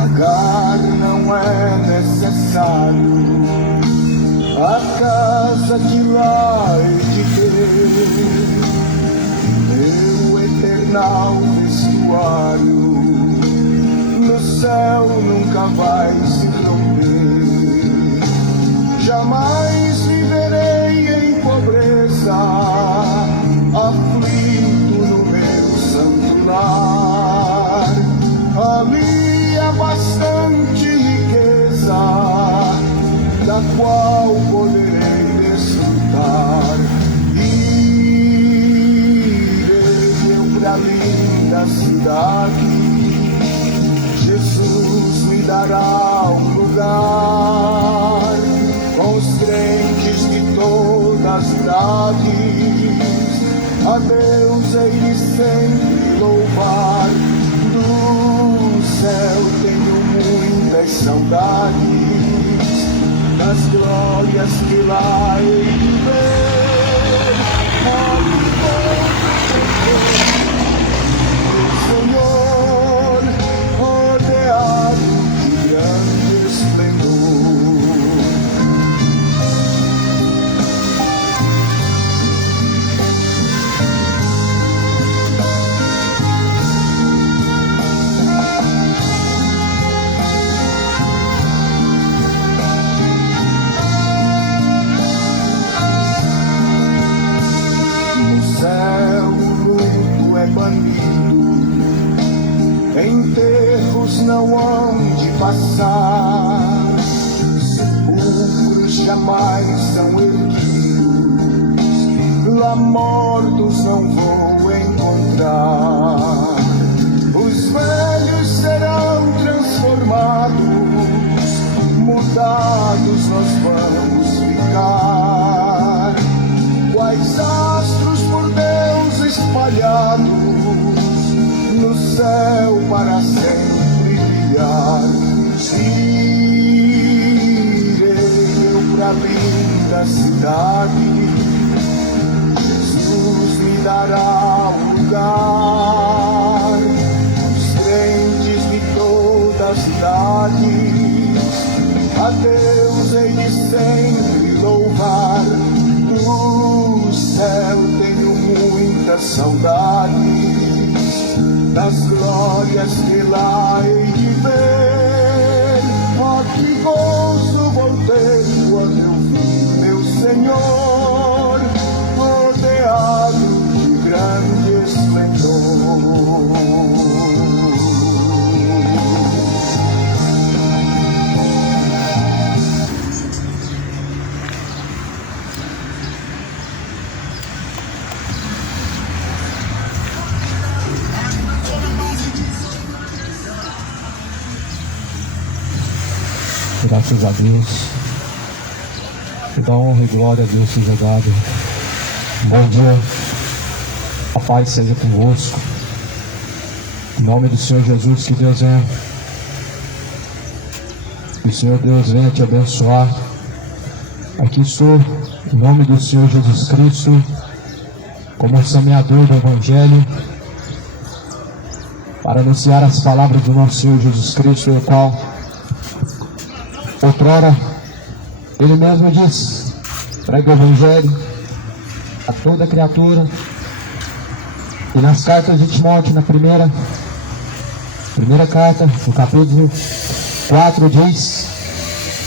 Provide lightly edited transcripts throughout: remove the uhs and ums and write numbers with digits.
pagar não é necessário, a casa que lá hei de ter, meu eternal vestuário, no céu nunca vai se romper. Jamais viverei em pobreza, aflito no meu santo lar. Ali há bastante riqueza, da qual poderei desfrutar. Irei eu pra linda cidade, Jesus me dará um lugar, com os crentes de todas as idades. A Deus hei de sempre louvar. Do céu tenho muitas saudades, das glórias que lá hei de ver. Meu Senhor, rodeado de grande esplendor. Enterros não hão de passar, sepulcros jamais são erguidos, lá mortos não vou encontrar. Os velhos serão transformados, mudados nós vamos ficar, quais astros por Deus espalhados, no céu para sempre brilhar. Irei eu pra linda cidade, Jesus me dará um lugar, os crentes de todas as idades. A Deus hei de sempre louvar. No céu tenho muitas saudades, das glórias que lá hei de ver. Oh, que gozo vou ter quando eu vi meu Senhor, rodeado de grande esplendor. Graças a Deus, toda honra e glória a Deus seja dado. Bom dia, a paz seja convosco. Em nome do Senhor Jesus, que Deus venha, que o Senhor Deus venha te abençoar. Aqui estou, em nome do Senhor Jesus Cristo, como semeador do Evangelho, para anunciar as palavras do nosso Senhor Jesus Cristo, o qual outrora Ele mesmo disse: prega o Evangelho a toda criatura. E nas cartas de Timóteo, na primeira carta, no capítulo 4, diz: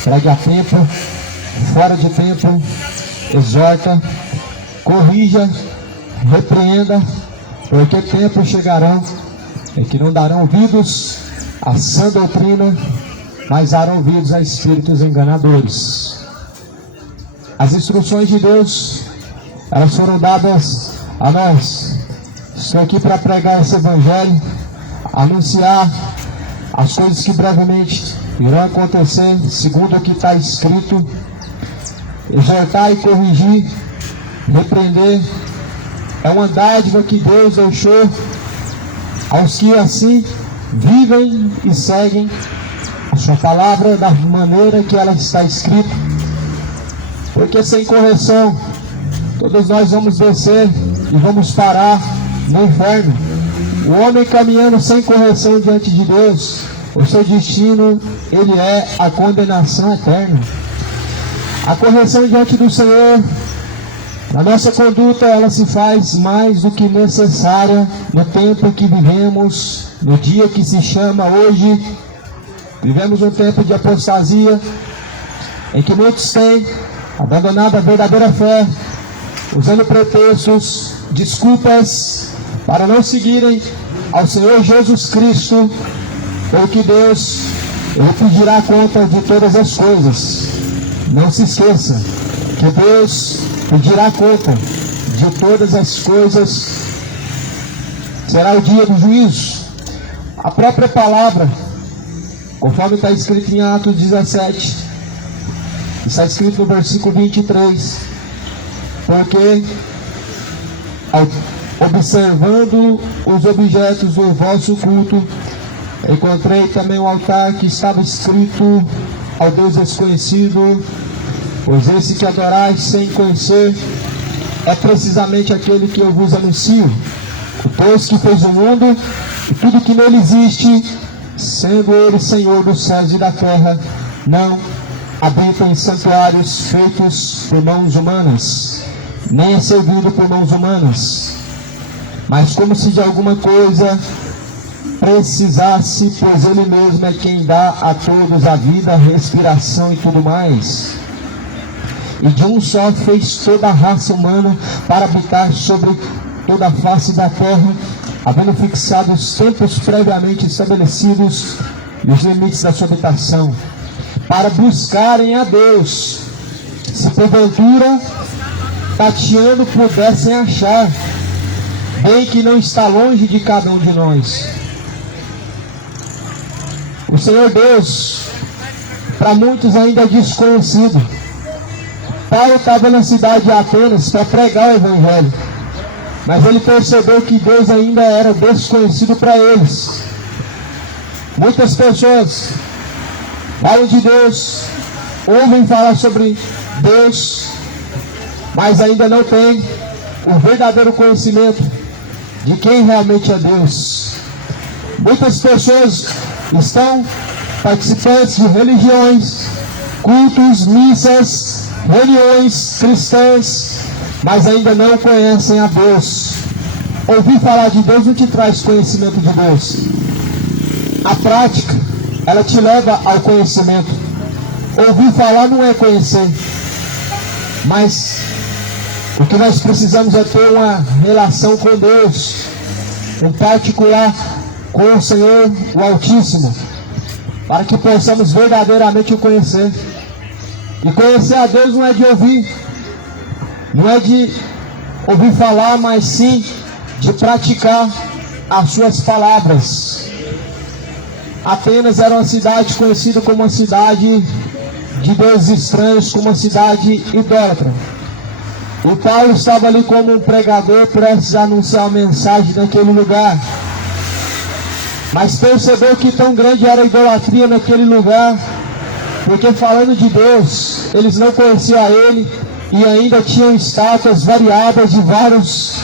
pregue a tempo, fora de tempo, exorta, corrija, repreenda, porque tempos chegarão em que não darão ouvidos à sã doutrina, mas darão ouvidos a espíritos enganadores. As instruções de Deus, elas foram dadas a nós. Estou aqui para pregar esse Evangelho, anunciar as coisas que brevemente irão acontecer, segundo o que está escrito, exortar e corrigir, repreender. É uma dádiva que Deus deixou aos que assim vivem e seguem a sua palavra da maneira que ela está escrita, porque sem correção todos nós vamos descer e vamos parar no inferno. O homem caminhando sem correção diante de Deus, o seu destino, ele é a condenação eterna. A correção diante do Senhor, a nossa conduta, ela se faz mais do que necessária no tempo que vivemos, no dia que se chama hoje. Vivemos um tempo de apostasia, em que muitos têm abandonado a verdadeira fé, usando pretextos, desculpas, para não seguirem ao Senhor Jesus Cristo, porque Deus, Ele pedirá conta de todas as coisas. Não se esqueça que Deus pedirá conta de todas as coisas. Será o dia do juízo. A própria palavra, conforme está escrito em Atos 17, está escrito no versículo 23, porque observando os objetos do vosso culto, encontrei também um altar que estava escrito ao Deus desconhecido, pois esse que adorais sem conhecer é precisamente aquele que eu vos anuncio, o Deus que fez o mundo e tudo que nele existe, sendo Ele Senhor dos céus e da terra, não habita em santuários feitos por mãos humanas, nem é servido por mãos humanas, mas como se de alguma coisa precisasse, pois Ele mesmo é quem dá a todos a vida, a respiração e tudo mais. E de um só fez toda a raça humana para habitar sobre toda a face da terra, havendo fixado os tempos previamente estabelecidos e os limites da sua habitação, para buscarem a Deus, se porventura tateando pudessem achar, bem que não está longe de cada um de nós. O Senhor Deus, para muitos ainda é desconhecido. Paulo estava na cidade de Atenas para pregar o Evangelho, mas ele percebeu que Deus ainda era desconhecido para eles. Muitas pessoas falam de Deus, ouvem falar sobre Deus, mas ainda não têm o verdadeiro conhecimento de quem realmente é Deus. Muitas pessoas estão participantes de religiões, cultos, missas, reuniões cristãs, mas ainda não conhecem a Deus. Ouvir falar de Deus não te traz conhecimento de Deus. A prática, ela te leva ao conhecimento. Ouvir falar não é conhecer, mas o que nós precisamos é ter uma relação com Deus, em particular com o Senhor, o Altíssimo, para que possamos verdadeiramente o conhecer. E conhecer a Deus não é de ouvir, não é de ouvir falar, mas sim de praticar as suas palavras. Atenas era uma cidade conhecida como uma cidade de deuses estranhos, como uma cidade idólatra. E Paulo estava ali como um pregador, prestes a anunciar a mensagem naquele lugar. Mas percebeu que tão grande era a idolatria naquele lugar, porque falando de Deus, eles não conheciam a Ele, e ainda tinham estátuas variadas de vários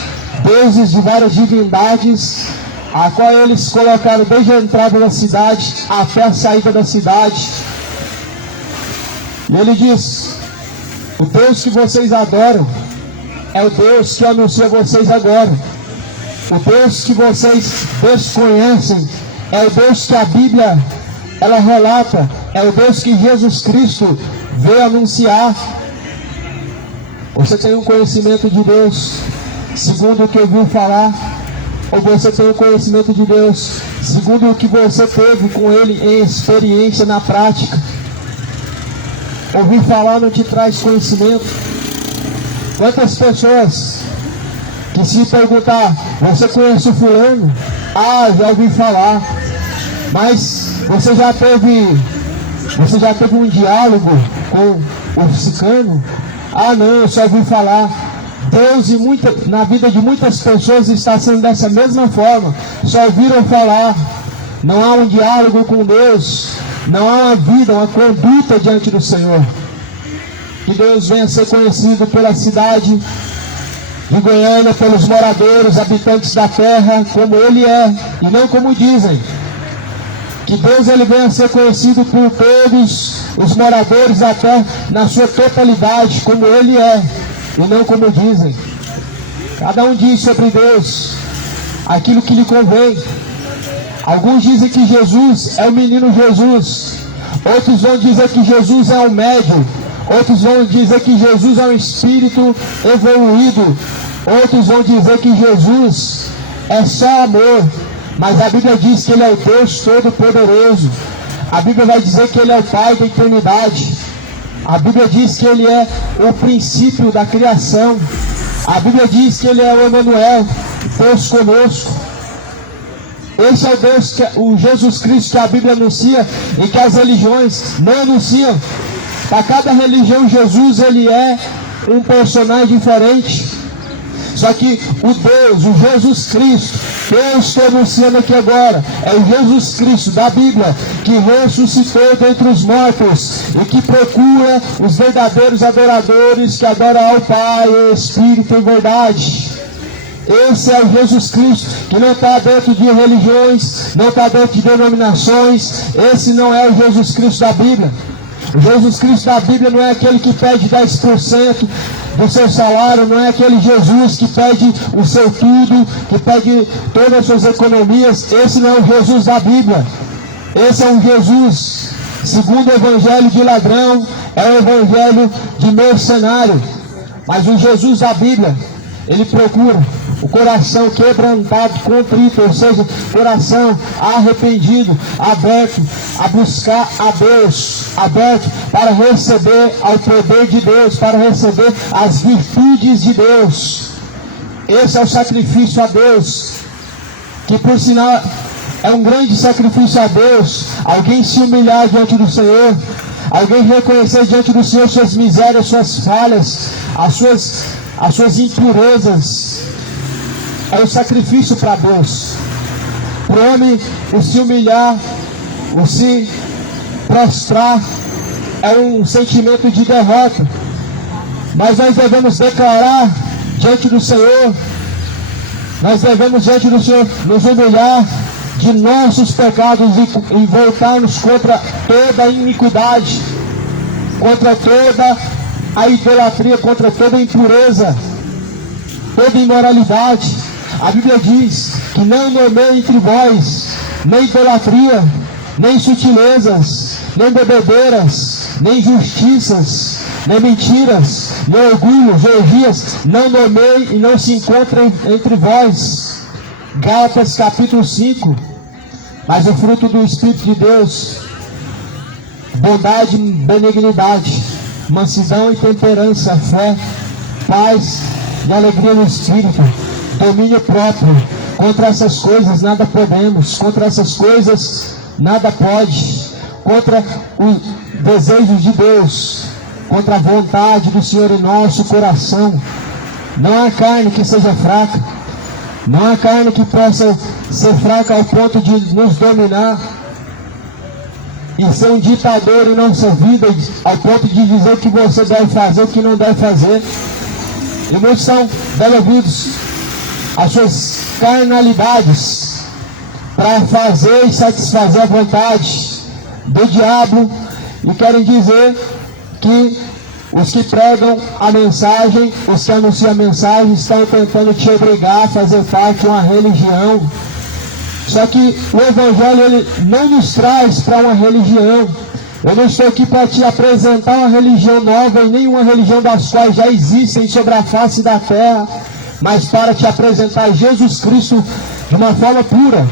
deuses, de várias divindades, a qual eles colocaram desde a entrada da cidade até a saída da cidade. E ele diz: o Deus que vocês adoram é o Deus que anuncia vocês agora. O Deus que vocês desconhecem é o Deus que a Bíblia ela relata, é o Deus que Jesus Cristo veio anunciar. Você tem um conhecimento de Deus segundo o que ouviu falar, ou você tem um conhecimento de Deus segundo o que você teve com Ele em experiência na prática? Ouvir falar não te traz conhecimento. Quantas pessoas que se perguntar, você conhece o fulano? Ah, já ouvi falar. Mas você já teve um diálogo com o ciclano? Ah não, eu só ouvi falar. Deus na vida de muitas pessoas está sendo dessa mesma forma. Só ouviram falar. Não há um diálogo com Deus. Não há uma vida, uma conduta diante do Senhor. Que Deus venha a ser conhecido pela cidade de Goiânia, pelos moradores, habitantes da terra, como Ele é, e não como dizem, Que Deus ele venha a ser conhecido por todos os moradores até na sua totalidade, como Ele é, e não como dizem. Cada um diz sobre Deus aquilo que lhe convém. Alguns dizem que Jesus é o menino Jesus. Outros vão dizer que Jesus é um médium. Outros vão dizer que Jesus é um espírito evoluído. Outros vão dizer que Jesus é só amor. Mas a Bíblia diz que Ele é o Deus Todo-Poderoso. A Bíblia vai dizer que Ele é o Pai da eternidade. A Bíblia diz que Ele é o princípio da criação. A Bíblia diz que Ele é o Emmanuel, Deus conosco. Esse é o Deus, o Jesus Cristo que a Bíblia anuncia e que as religiões não anunciam. Para cada religião, Jesus ele é um personagem diferente. Só que o Deus, o Jesus Cristo, eu estou anunciando aqui agora, é o Jesus Cristo da Bíblia, que ressuscitou dentre os mortos e que procura os verdadeiros adoradores que adoram ao Pai, o Espírito em verdade. Esse é o Jesus Cristo, que não está dentro de religiões, não está dentro de denominações. Esse não é o Jesus Cristo da Bíblia. O Jesus Cristo da Bíblia não é aquele que pede 10% do seu salário, não é aquele Jesus que pede o seu tudo, que pede todas as suas economias. Esse não é o Jesus da Bíblia. Esse é um Jesus, segundo o evangelho de ladrão, é o evangelho de mercenário. Mas o Jesus da Bíblia, ele procura o coração quebrantado, contrito, ou seja, coração arrependido, aberto a buscar a Deus, aberto para receber ao poder de Deus, para receber as virtudes de Deus. Esse é o sacrifício a Deus, que por sinal é um grande sacrifício a Deus. Alguém se humilhar diante do Senhor, alguém reconhecer diante do Senhor suas misérias, suas falhas, as suas impurezas. É o sacrifício para Deus. Para o homem, o se humilhar, o se prostrar, é um sentimento de derrota. Mas nós devemos declarar diante do Senhor, nós devemos diante do Senhor nos humilhar de nossos pecados e voltarmos contra toda a iniquidade, contra toda a idolatria, contra toda a impureza, toda a imoralidade. A Bíblia diz que não nomeie entre vós nem idolatria, nem sutilezas, nem bebedeiras, nem injustiças, nem mentiras, nem orgulhos, orgias, não nomeie e não se encontrem entre vós. Gálatas capítulo 5. Mas o fruto do Espírito de Deus, bondade, benignidade, mansidão e temperança, fé, paz e alegria no Espírito, domínio próprio. Contra essas coisas nada podemos, contra essas coisas nada pode, contra os desejos de Deus, contra a vontade do Senhor em nosso coração. Não há carne que seja fraca, não há carne que possa ser fraca ao ponto de nos dominar e ser um ditador em nossa vida, ao ponto de dizer o que você deve fazer, o que não deve fazer. E muitos são ouvidos as suas carnalidades para fazer e satisfazer a vontade do diabo, e querem dizer que os que pregam a mensagem, os que anunciam a mensagem, estão tentando te obrigar a fazer parte de uma religião. Só que o Evangelho ele não nos traz para uma religião. Eu não estou aqui para te apresentar uma religião nova, e nenhuma religião das quais já existem sobre a face da terra, mas para te apresentar Jesus Cristo de uma forma pura.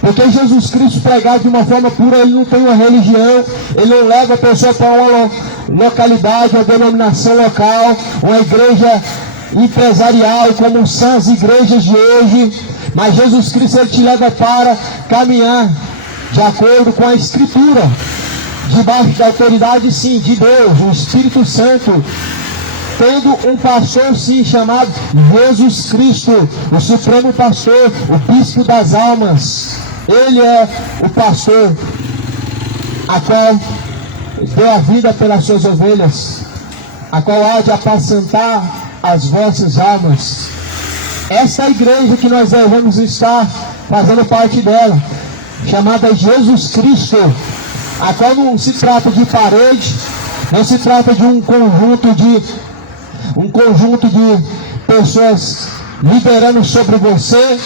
Porque Jesus Cristo pregado de uma forma pura, ele não tem uma religião, ele não leva a pessoa para uma localidade, uma denominação local, uma igreja empresarial, como são as igrejas de hoje. Mas Jesus Cristo ele te leva para caminhar de acordo com a Escritura, debaixo da autoridade sim de Deus, o Espírito Santo, tendo um pastor sim chamado Jesus Cristo, o supremo pastor, o bispo das almas. Ele é o pastor a qual deu a vida pelas suas ovelhas, a qual há de apacentar as vossas almas. Essa é a igreja que nós devemos estar fazendo parte dela. chamada Jesus Cristo, a qual não se trata de parede, não se trata de um conjunto de pessoas liderando sobre você.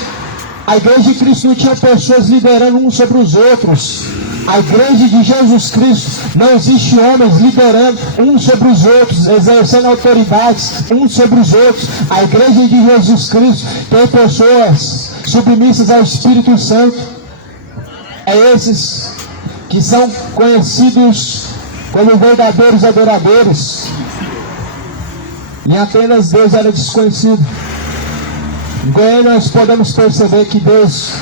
A igreja de Cristo não tinha pessoas liderando uns sobre os outros. A igreja de Jesus Cristo não existe homens liderando uns sobre os outros, exercendo autoridades uns sobre os outros. A igreja de Jesus Cristo tem pessoas submissas ao Espírito Santo. É esses que são conhecidos como verdadeiros adoradores. Em Atenas, Deus era desconhecido. Em Goiânia, nós podemos perceber que Deus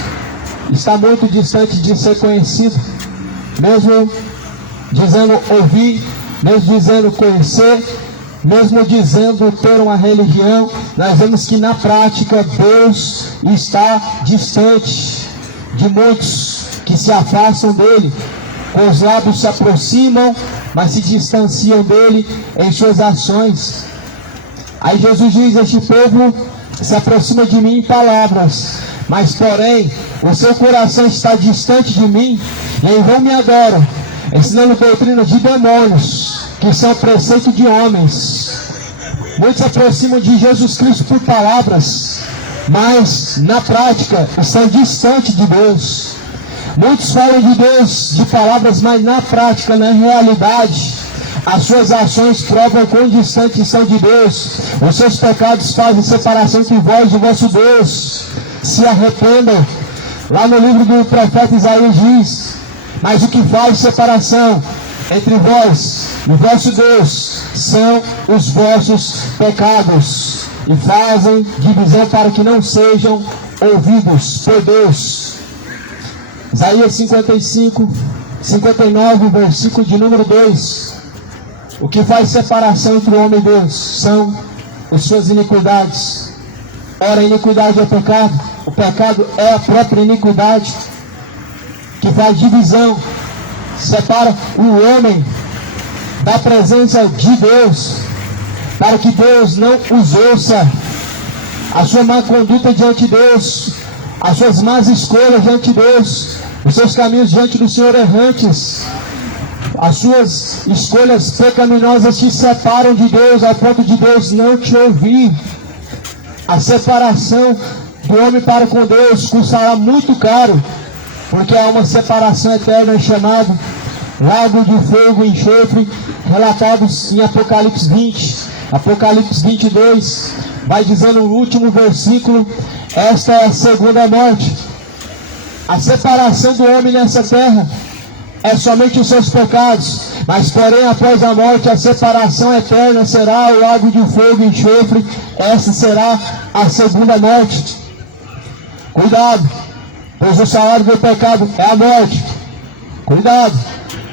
está muito distante de ser conhecido. Mesmo dizendo ouvir, mesmo dizendo conhecer, mesmo dizendo ter uma religião, nós vemos que na prática Deus está distante de muitos que se afastam dele. Com os lábios se aproximam, mas se distanciam dele em suas ações. Aí Jesus diz: este povo se aproxima de mim em palavras, mas porém o seu coração está distante de mim, e em vão me adoram, ensinando doutrina de demônios, que são preceito de homens. Muitos se aproximam de Jesus Cristo por palavras, mas na prática estão distantes de Deus. Muitos falam de Deus de palavras, mas na prática, na realidade, as suas ações provam quão distantes são de Deus. Os seus pecados fazem separação entre vós e o vosso Deus. Se arrependam. Lá no livro do profeta Isaías diz: mas o que faz separação entre vós e o vosso Deus são os vossos pecados, e fazem divisão para que não sejam ouvidos por Deus. Isaías 59, versículo de número 2. O que faz separação entre o homem e Deus são as suas iniquidades. Ora, a iniquidade é pecado. O pecado é a própria iniquidade, que faz divisão, separa o homem da presença de Deus, para que Deus não os ouça. A sua má conduta diante de Deus, as suas más escolhas diante de Deus, os seus caminhos diante do Senhor errantes, as suas escolhas pecaminosas te separam de Deus, ao ponto de Deus não te ouvir. A separação do homem para com Deus custará muito caro, porque há uma separação eterna chamada lago de fogo e enxofre, relatados em Apocalipse 20. Apocalipse 22 vai dizendo no último versículo: esta é a segunda morte. A separação do homem nessa terra é somente os seus pecados, mas porém após a morte a separação eterna será o lago de fogo e enxofre. Essa será a segunda morte. Cuidado, pois o salário do pecado é a morte. Cuidado,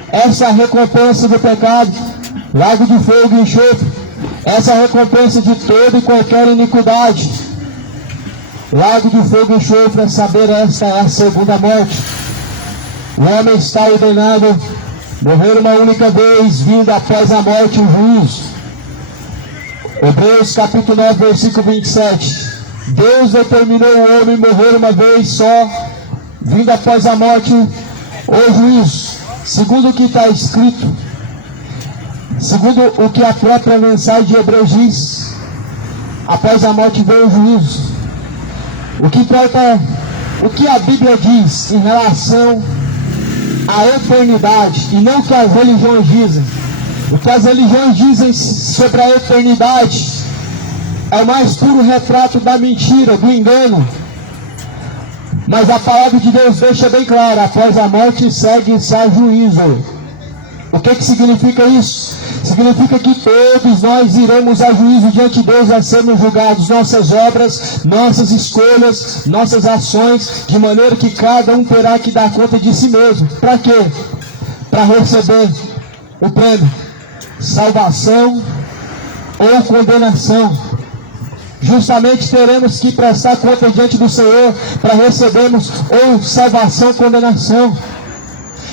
essa é a recompensa do pecado, lago de fogo e enxofre. Essa é a recompensa de toda e qualquer iniquidade. Lago de fogo e enxofre, a saber, esta é a segunda morte. O homem está ordenado morrer uma única vez, vindo após a morte o juízo. Hebreus capítulo 9, versículo 27. Deus determinou o homem morrer uma vez só, vindo após a morte o juízo. Segundo o que está escrito, segundo o que a própria mensagem de Hebreus diz, após a morte vem o juízo. O que importa é o que a Bíblia diz em relação à eternidade, e não o que as religiões dizem. O que as religiões dizem sobre a eternidade é o mais puro retrato da mentira, do engano. Mas a palavra de Deus deixa bem claro: após a morte segue-se a juízo. O que significa isso? Significa que todos nós iremos a juízo diante de Deus, a sermos julgados nossas obras, nossas escolhas, nossas ações, de maneira que cada um terá que dar conta de si mesmo. Para quê? Para receber o prêmio: salvação ou condenação. Justamente teremos que prestar conta diante do Senhor para recebermos ou salvação ou condenação.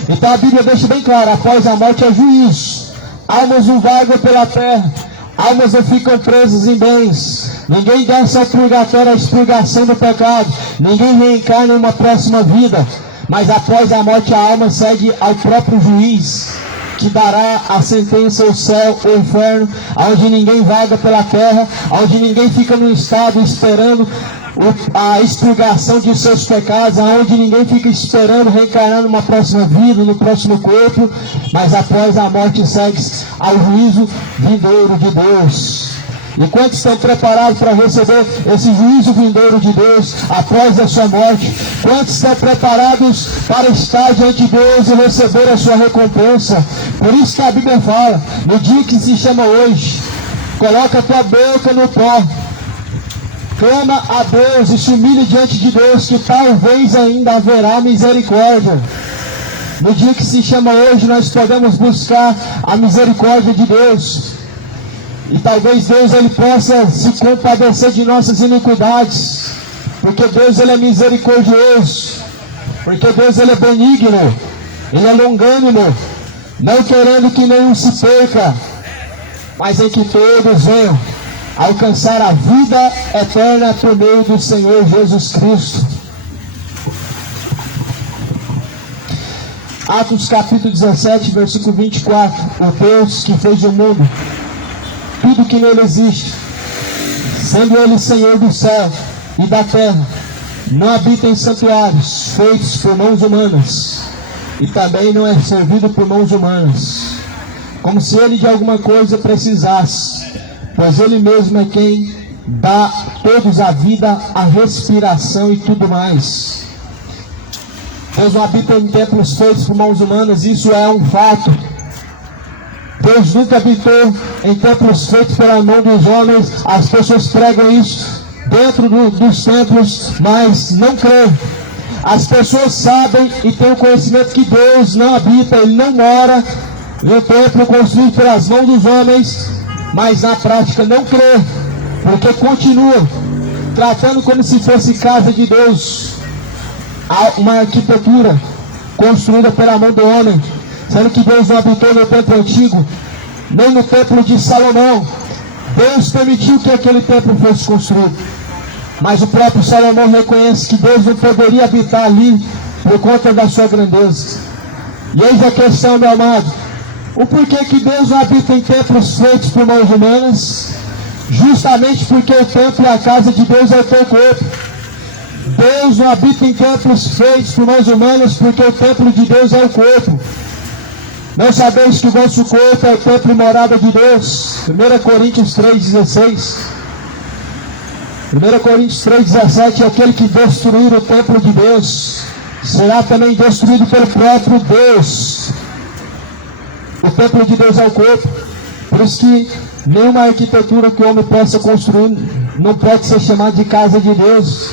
Então a Bíblia deixa bem claro: após a morte é juízo. Almas não vagam pela terra, almas não ficam presas em bens. Ninguém desce ao purgatório, a expurgação do pecado. Ninguém reencarna em uma próxima vida. mas após a morte a alma segue ao próprio juiz, que dará a sentença ao céu ou inferno, onde ninguém vaga pela terra, onde ninguém fica no estado esperando a expurgação de seus pecados, onde ninguém fica esperando reencarnar numa próxima vida, no próximo corpo, mas após a morte segue ao juízo vindouro de Deus. E quantos estão preparados para receber esse juízo vindouro de Deus após a sua morte? Quantos estão preparados para estar diante de Deus e receber a sua recompensa? Por isso que a Bíblia fala, no dia que se chama hoje, coloca a tua boca no pó, clama a Deus e se humilha diante de Deus, que talvez ainda haverá misericórdia. No dia que se chama hoje, nós podemos buscar a misericórdia de Deus. E talvez Deus ele possa se compadecer de nossas iniquidades, porque Deus ele é misericordioso, porque Deus ele é benigno, ele é longânimo, não querendo que nenhum se perca, mas em que todos venham alcançar a vida eterna por meio do Senhor Jesus Cristo. Atos capítulo 17, versículo 24. O Deus que fez o mundo, tudo que nele existe, sendo ele Senhor do céu e da terra, não habita em santuários feitos por mãos humanas, e também não é servido por mãos humanas, como se ele de alguma coisa precisasse, pois ele mesmo é quem dá a todos a vida, a respiração e tudo mais. Deus não habita em templos feitos por mãos humanas, isso é um fato. Deus nunca habitou em templos feitos pela mão dos homens. As pessoas pregam isso dentro dos templos, mas não creem. As pessoas sabem e têm o conhecimento que Deus não habita, Ele não mora no templo construído pelas mãos dos homens, mas na prática não crê, porque continua tratando como se fosse casa de Deus, uma arquitetura construída pela mão do homem, sendo que Deus não habitou no templo antigo, nem no templo de Salomão. Deus permitiu que aquele templo fosse construído, mas o próprio Salomão reconhece que Deus não poderia habitar ali por conta da sua grandeza. E eis a questão, meu amado: o porquê que Deus não habita em templos feitos por mãos humanas? Justamente porque o templo e a casa de Deus é o teu corpo. Deus não habita em templos feitos por mãos humanas, porque o templo de Deus é o corpo. Não sabeis que o vosso corpo é o templo e morada de Deus? 1 Coríntios 3,16. 1 Coríntios 3,17. Aquele que destruir o templo de Deus será também destruído pelo próprio Deus. O templo de Deus é o corpo. Por isso que nenhuma arquitetura que o homem possa construir não pode ser chamada de casa de Deus.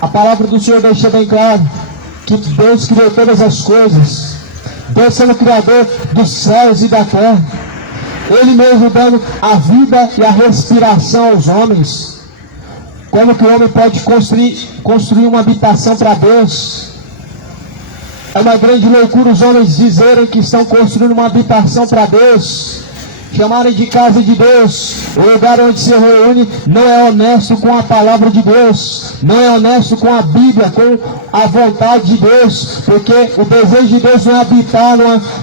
A palavra do Senhor deixa bem claro que Deus criou todas as coisas. Deus sendo o Criador dos céus e da terra, Ele mesmo dando a vida e a respiração aos homens. Como que o homem pode construir uma habitação para Deus? É uma grande loucura os homens dizerem que estão construindo uma habitação para Deus, chamarem de casa de Deus o lugar onde se reúne. Não é honesto com a palavra de Deus, não é honesto com a Bíblia, com a vontade de Deus, porque o desejo de Deus não é habitar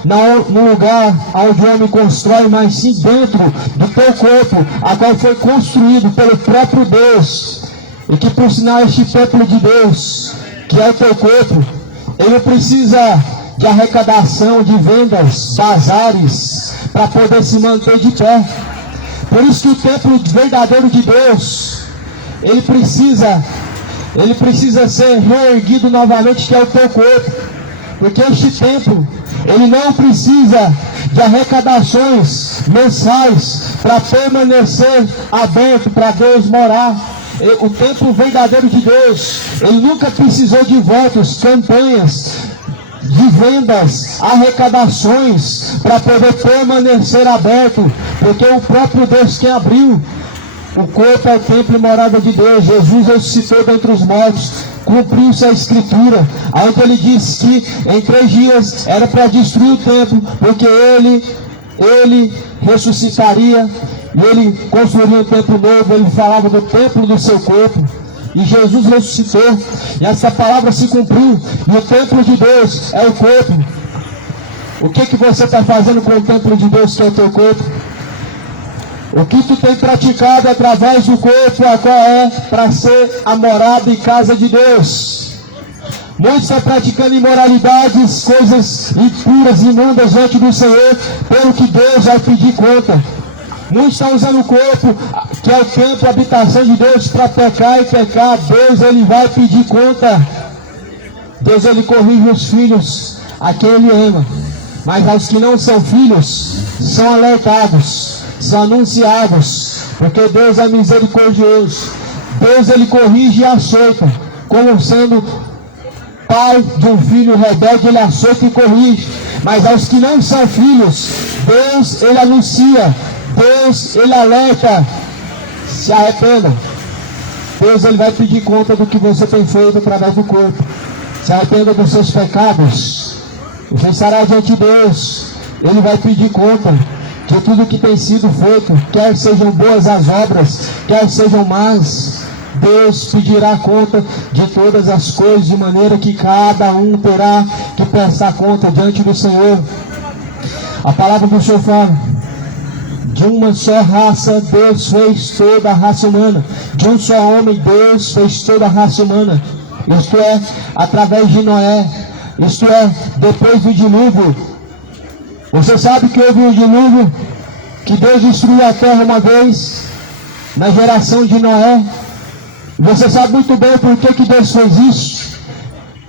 no lugar onde o homem constrói, mas sim dentro do teu corpo, a qual foi construído pelo próprio Deus. E que por sinal este templo de Deus, que é o teu corpo, ele precisa de arrecadação, de vendas, bazares, para poder se manter de pé. Por isso que o templo verdadeiro de Deus, ele precisa ser reerguido novamente, que é o teu corpo. Porque este templo, ele não precisa de arrecadações mensais para permanecer aberto, para Deus morar. O templo verdadeiro de Deus, ele nunca precisou de votos, campanhas, de vendas, arrecadações para poder permanecer aberto, porque o próprio Deus quem abriu. O corpo é o templo e morada de Deus. Jesus ressuscitou dentre os mortos, cumpriu-se a Escritura, onde ele disse que em 3 dias era para destruir o templo, porque ele ressuscitaria e ele construiria um templo novo. Ele falava do templo do seu corpo. e Jesus ressuscitou, e essa palavra se cumpriu, e o templo de Deus é o corpo. O que você está fazendo com o templo de Deus, que é o teu corpo? O que tu tem praticado através do corpo, a qual é para ser a morada e casa de Deus? Muitos estão praticando imoralidades, coisas impuras, imundas diante do Senhor, pelo que Deus vai pedir conta. Muitos estão usando o corpo, que é o templo, a habitação de Deus, para pecar e pecar. Deus, Ele vai pedir conta. Deus, Ele corrige os filhos a quem Ele ama. Mas aos que não são filhos, são alertados, são anunciados, porque Deus é misericordioso. Deus, Ele corrige e açoita, como sendo pai de um filho rebelde, Ele açoita e corrige. Mas aos que não são filhos, Deus, Ele anuncia, Deus, Ele alerta, se arrependam. Deus, Ele vai pedir conta do que você tem feito através do corpo. Se arrependa dos seus pecados. Você estará diante de Deus. Ele vai pedir conta de tudo que tem sido feito, quer sejam boas as obras, quer sejam más. Deus pedirá conta de todas as coisas, de maneira que cada um terá que prestar conta diante do Senhor. A palavra do Senhor fala: de uma só raça Deus fez toda a raça humana. De um só homem Deus fez toda a raça humana. Isto é, através de Noé. Isto é, depois do dilúvio. Você sabe que houve um dilúvio, que Deus destruiu a terra uma vez, na geração de Noé. Você sabe muito bem por que Deus fez isso.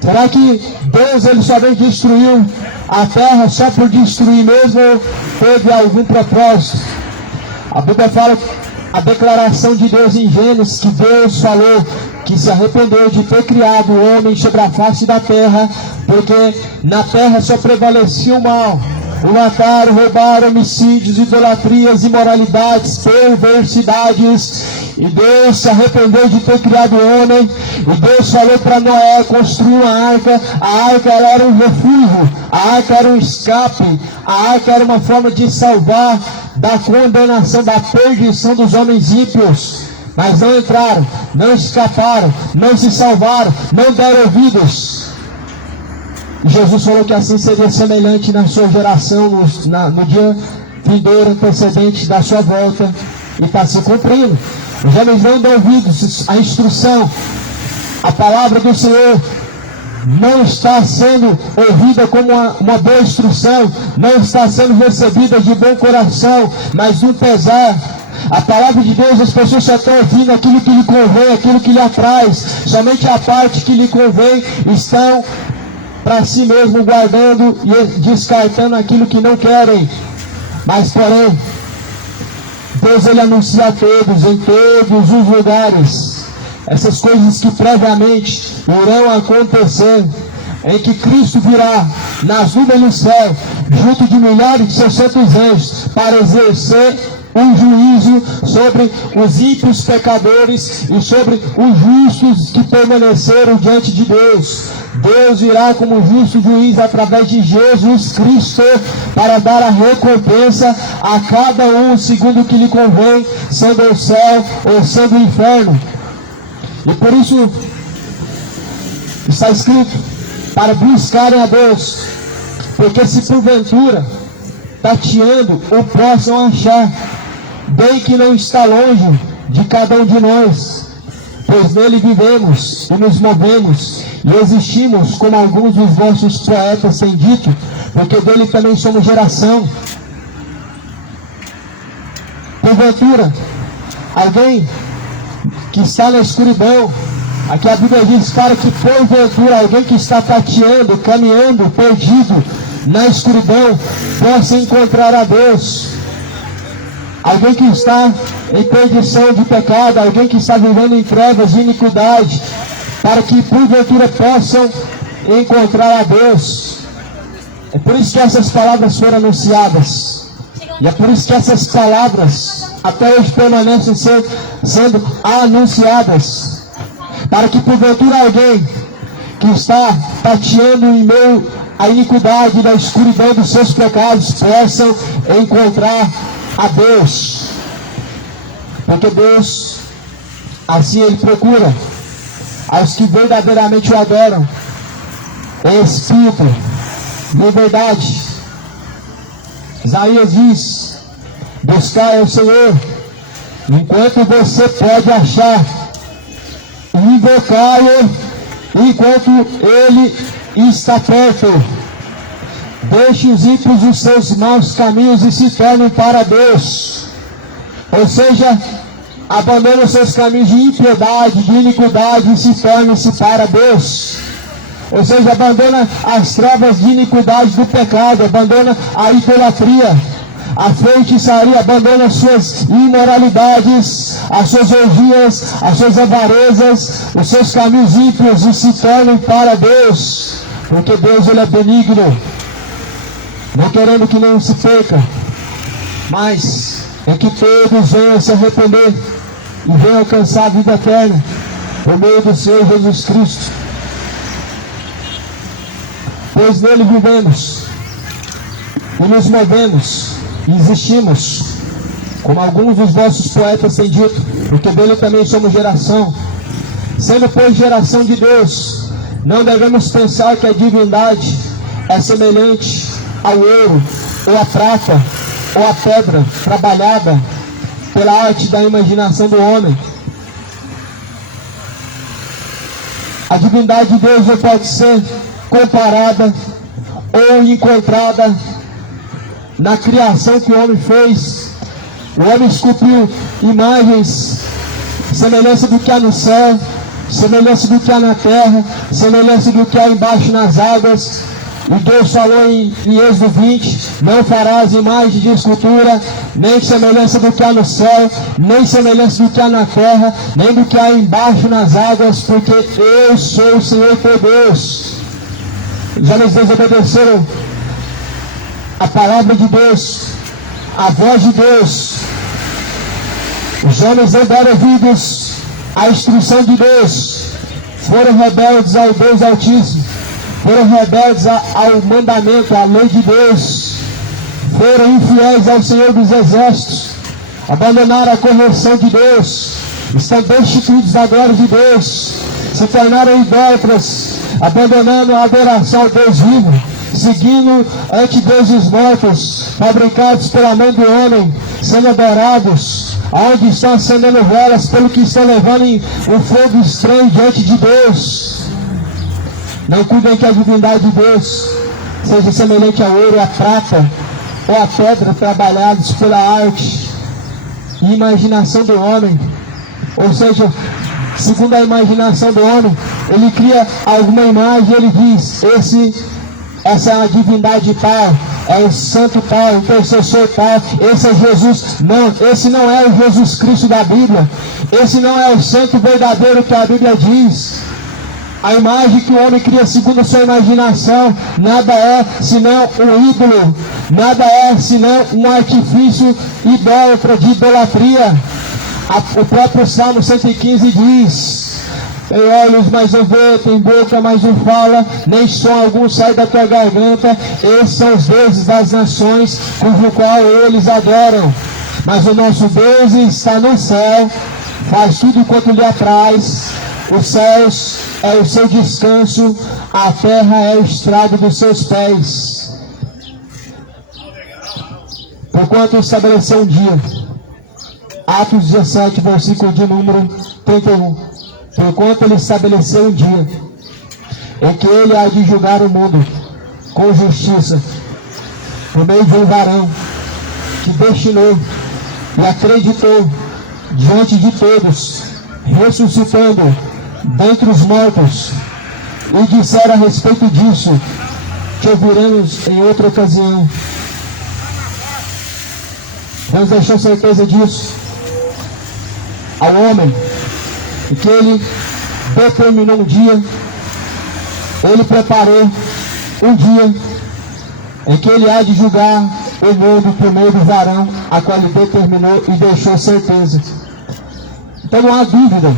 Será que Deus, Ele somente destruiu a terra só por destruir mesmo, ou teve algum propósito? A Bíblia fala, a declaração de Deus em Gênesis, que Deus falou que se arrependeu de ter criado o homem sobre a face da terra, porque na terra só prevalecia o mal. O matar, o roubar, homicídios, idolatrias, imoralidades, perversidades. E Deus se arrependeu de ter criado o homem. E Deus falou para Noé construir uma arca. A arca era um refúgio, a arca era um escape, a arca era uma forma de salvar da condenação, da perdição dos homens ímpios. Mas não entraram, não escaparam, não se salvaram, não deram ouvidos. Jesus falou que assim seria semelhante na sua geração, no dia vindouro antecedente da sua volta, e está se cumprindo. Os homens não dão ouvidos à instrução, a palavra do Senhor não está sendo ouvida como uma boa instrução, não está sendo recebida de bom coração, mas um pesar. A palavra de Deus, as pessoas só estão ouvindo aquilo que lhe convém, aquilo que lhe apraz, somente a parte que lhe convém estão para si mesmo guardando e descartando aquilo que não querem. Mas porém, Deus, Ele anuncia a todos, em todos os lugares, essas coisas que previamente irão acontecer, em que Cristo virá nas nuvens do céu, junto de milhares de seus santos anjos, para exercer um juízo sobre os ímpios pecadores e sobre os justos que permaneceram diante de Deus. Deus virá como justo juiz através de Jesus Cristo para dar a recompensa a cada um segundo o que lhe convém, sendo o céu ou sendo o inferno. E por isso está escrito, para buscarem a Deus, porque se porventura tateando o possam achar, bem que não está longe de cada um de nós, pois nele vivemos e nos movemos e existimos, como alguns dos vossos poetas têm dito, porque dele também somos geração. Porventura, alguém que está na escuridão, aqui a Bíblia diz, para que porventura alguém que está tateando, caminhando, perdido na escuridão, possa encontrar a Deus. Alguém que está em perdição de pecado, alguém que está vivendo em trevas de iniquidade, para que porventura possam encontrar a Deus. É por isso que essas palavras foram anunciadas. E é por isso que essas palavras até hoje permanecem sendo anunciadas. Para que porventura alguém que está tateando em meio à iniquidade, da escuridão dos seus pecados, possam encontrar a Deus. Porque Deus, assim Ele procura aos que verdadeiramente o adoram, em espírito e em verdade. Isaías diz: buscai ao Senhor enquanto você pode achar, invocai-o enquanto ele está perto. Deixe os ímpios os seus maus caminhos e se tornem para Deus. Ou seja, abandone os seus caminhos de impiedade, de iniquidade e se torne-se para Deus. Ou seja, abandona as trevas de iniquidade do pecado, abandona a idolatria, a feitiçaria, abandona as suas imoralidades, as suas orgias, as suas avarezas, os seus caminhos ímpios e se tornem para Deus. Porque Deus, Ele é benigno, não querendo que nenhum se perca, mas é que todos venham se arrepender e venham alcançar a vida eterna por meio do Senhor Jesus Cristo. Pois nele vivemos e nos movemos e existimos, como alguns dos vossos poetas têm dito, porque dele também somos geração. Sendo, pois, geração de Deus, não devemos pensar que a divindade é semelhante ao ouro, ou à prata, ou à pedra trabalhada pela arte da imaginação do homem. A divindade de Deus não pode ser comparada ou encontrada na criação que o homem fez. O homem esculpiu imagens, semelhança do que há no céu, semelhança do que há na terra, semelhança do que há embaixo nas águas. E Deus falou em Êxodo 20, não farás imagem de escultura, nem semelhança do que há no céu, nem semelhança do que há na terra, nem do que há embaixo nas águas, porque eu sou o Senhor teu Deus. Os homens desobedeceram a palavra de Deus, a voz de Deus. Os homens não deram ouvidos à instrução de Deus, foram rebeldes ao Deus Altíssimo, foram rebeldes ao mandamento, à lei de Deus, foram infiéis ao Senhor dos Exércitos, abandonaram a correção de Deus, estão destituídos da glória de Deus, se tornaram idólatras, abandonando a adoração ao Deus vivo, seguindo antideuses mortos, fabricados pela mão do homem, sendo adorados, aonde estão acendendo velas, pelo que estão levando um fogo estranho diante de Deus. Não cuidem que a divindade de Deus seja semelhante ao ouro, à prata ou à pedra, trabalhados pela arte e imaginação do homem. Ou seja, segundo a imaginação do homem, ele cria alguma imagem e ele diz: essa é a divindade tal, é o santo tal, o intercessor tal, esse é Jesus. Não, esse não é o Jesus Cristo da Bíblia, esse não é o santo verdadeiro que a Bíblia diz. A imagem que o homem cria segundo a sua imaginação nada é senão um ídolo, nada é senão um artifício idólatra, de idolatria. O próprio Salmo 115 diz: tem olhos, mas não vê, tem boca, mas não fala, nem som algum sai da tua garganta. Esses são os deuses das nações, cujo qual eles adoram. Mas o nosso Deus está no céu, faz tudo quanto lhe apraz. Os céus é o seu descanso, a terra é o estrado dos seus pés. Porquanto estabeleceu um dia, Atos 17, versículo de número 31. Porquanto ele estabeleceu um dia em que ele há de julgar o mundo com justiça, por meio de um varão que destinou e acreditou diante de todos, ressuscitando dentre os mortos, e disseram a respeito disso, que ouviremos em outra ocasião. Deus deixou certeza disso ao homem, e que ele determinou um dia, ele preparou um dia em que ele há de julgar o mundo por meio do varão, a qual ele determinou e deixou certeza. Então não há dúvida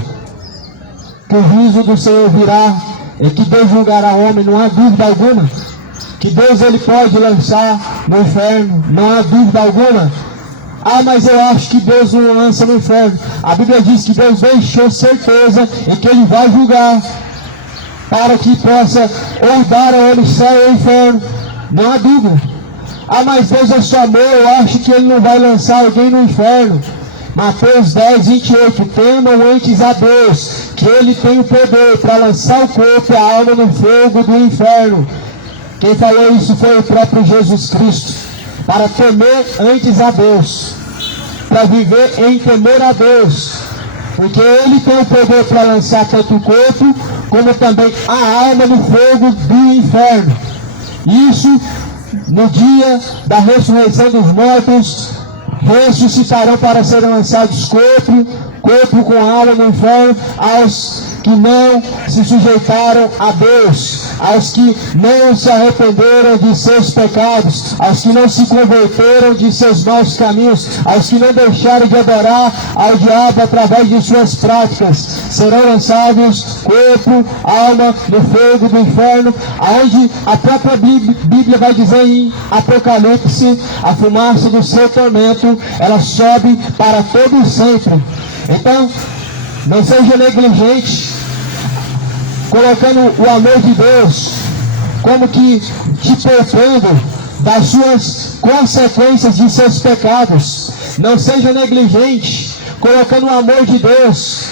que o juízo do Senhor virá, e que Deus julgará o homem, não há dúvida alguma. Que Deus ele pode lançar no inferno, não há dúvida alguma. Ah, mas eu acho que Deus não lança no inferno. A Bíblia diz que Deus deixou certeza em que Ele vai julgar, para que possa ou dar ao homem céu ou inferno. Não há dúvida. Ah, mas Deus é só amor, eu acho que Ele não vai lançar alguém no inferno. Mateus 10, 28, temam antes a Deus, que Ele tem o poder para lançar o corpo e a alma no fogo do inferno. Quem falou isso foi o próprio Jesus Cristo. Para temer antes a Deus, para viver em temor a Deus, porque Ele tem o poder para lançar tanto o corpo, como também a alma no fogo do inferno. Isso no dia da ressurreição dos mortos, ressuscitarão para serem lançados corpo com alma no inferno, aos que não se sujeitaram a Deus, aos que não se arrependeram de seus pecados, aos que não se converteram de seus maus caminhos, aos que não deixaram de adorar ao diabo através de suas práticas, serão lançados corpo, alma no fogo do inferno, aonde a própria Bíblia vai dizer em Apocalipse, a fumaça do seu tormento, ela sobe para todo sempre. Então, não seja negligente, colocando o amor de Deus como que te poupando das suas consequências de seus pecados. Não seja negligente, colocando o amor de Deus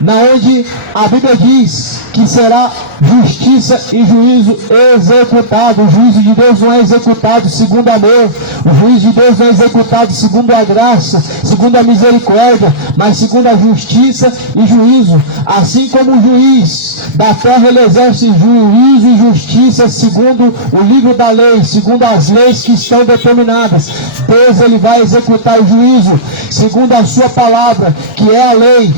na onde a Bíblia diz que será justiça e juízo executado. O juízo de Deus não é executado segundo amor, o juízo de Deus não é executado segundo a graça, segundo a misericórdia, mas segundo a justiça e juízo. Assim como o juiz da terra, ele exerce juízo e justiça segundo o livro da lei, segundo as leis que estão determinadas. Deus, ele vai executar o juízo segundo a sua palavra, que é a lei,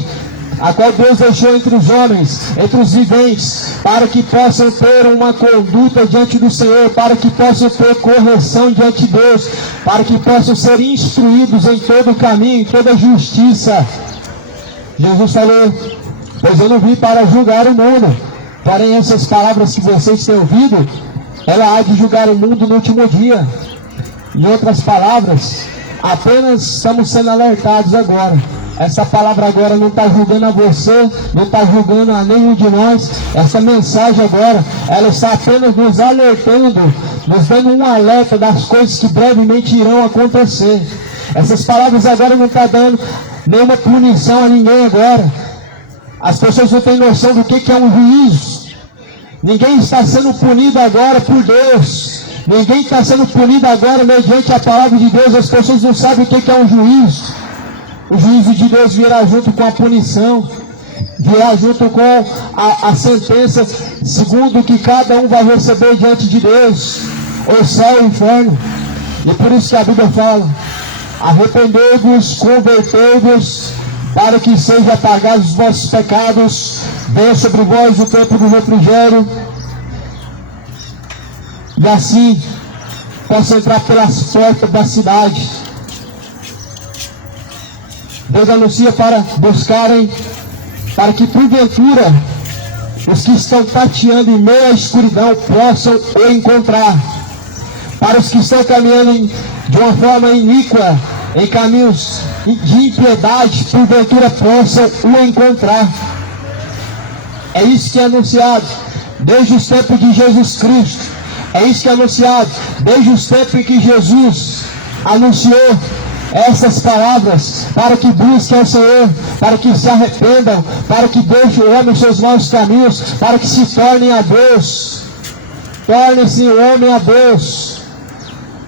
a qual Deus deixou entre os homens, entre os viventes, para que possam ter uma conduta diante do Senhor, para que possam ter correção diante de Deus, para que possam ser instruídos em todo o caminho, em toda a justiça. Jesus falou: pois eu não vim para julgar o mundo, porém essas palavras que vocês têm ouvido, ela há de julgar o mundo no último dia. Em outras palavras, apenas estamos sendo alertados agora. Essa palavra agora não está julgando a você, não está julgando a nenhum de nós. Essa mensagem agora, ela está apenas nos alertando, nos dando um alerta das coisas que brevemente irão acontecer. Essas palavras agora não estão dando nenhuma punição a ninguém agora. As pessoas não têm noção do que é um juízo. Ninguém está sendo punido agora por Deus. Ninguém está sendo punido agora mediante a palavra de Deus. As pessoas não sabem o que é um juízo. O juízo de Deus virá junto com a punição, virá junto com a sentença, segundo o que cada um vai receber diante de Deus, o céu e o inferno. E por isso que a Bíblia fala: arrependei-vos, convertei-vos, para que sejam apagados os vossos pecados, venha sobre vós o tempo do refrigério, e assim possa entrar pelas portas da cidade. Deus anuncia para buscarem, para que porventura os que estão tateando em meio à escuridão possam o encontrar. Para os que estão caminhando de uma forma iníqua, em caminhos de impiedade, porventura possam o encontrar. É isso que é anunciado desde os tempos de Jesus Cristo. É isso que é anunciado desde os tempos em que Jesus anunciou essas palavras, para que busquem ao Senhor, para que se arrependam, para que deixem o homem os seus maus caminhos, para que se tornem a Deus. Tornem-se o homem a Deus.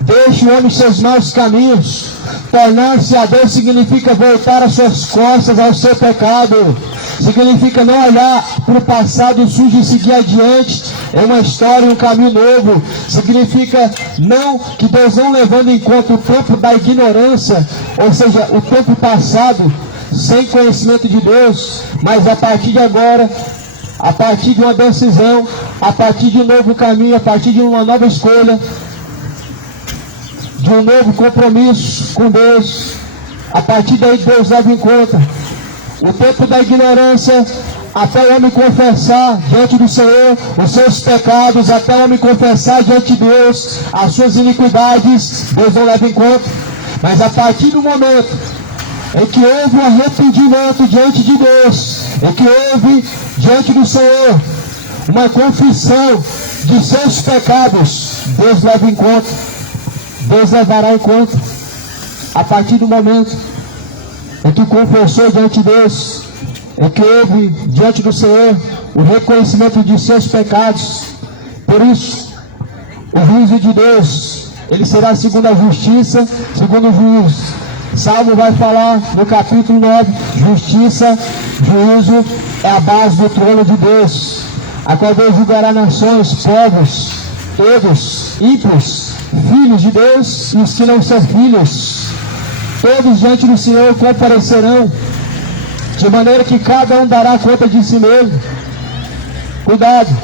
Deixe o homem os seus maus caminhos. Tornar-se a Deus significa voltar as suas costas ao seu pecado. Significa não olhar para o passado sujo e seguir adiante em uma história, um caminho novo. Significa não que Deus não levando em conta o tempo da ignorância, ou seja, o tempo passado, sem conhecimento de Deus, mas a partir de agora, a partir de uma decisão, a partir de um novo caminho, a partir de uma nova escolha, de um novo compromisso com Deus, a partir daí Deus leva em conta o tempo da ignorância, até o homem confessar diante do Senhor os seus pecados, até o homem confessar diante de Deus as suas iniquidades, Deus não leva em conta. Mas a partir do momento em que houve um arrependimento diante de Deus, em que houve diante do Senhor uma confissão de seus pecados, Deus leva em conta, Deus levará em conta. A partir do momento em que confessou diante de Deus, em que houve diante do Senhor o reconhecimento de seus pecados, por isso o juízo de Deus, ele será segundo a justiça, segundo o juízo. Salmo vai falar no capítulo 9, justiça, juízo é a base do trono de Deus, a qual Deus julgará nações, povos, todos, ímpios, filhos de Deus e os que não são filhos, todos diante do Senhor comparecerão, de maneira que cada um dará conta de si mesmo. Cuidado,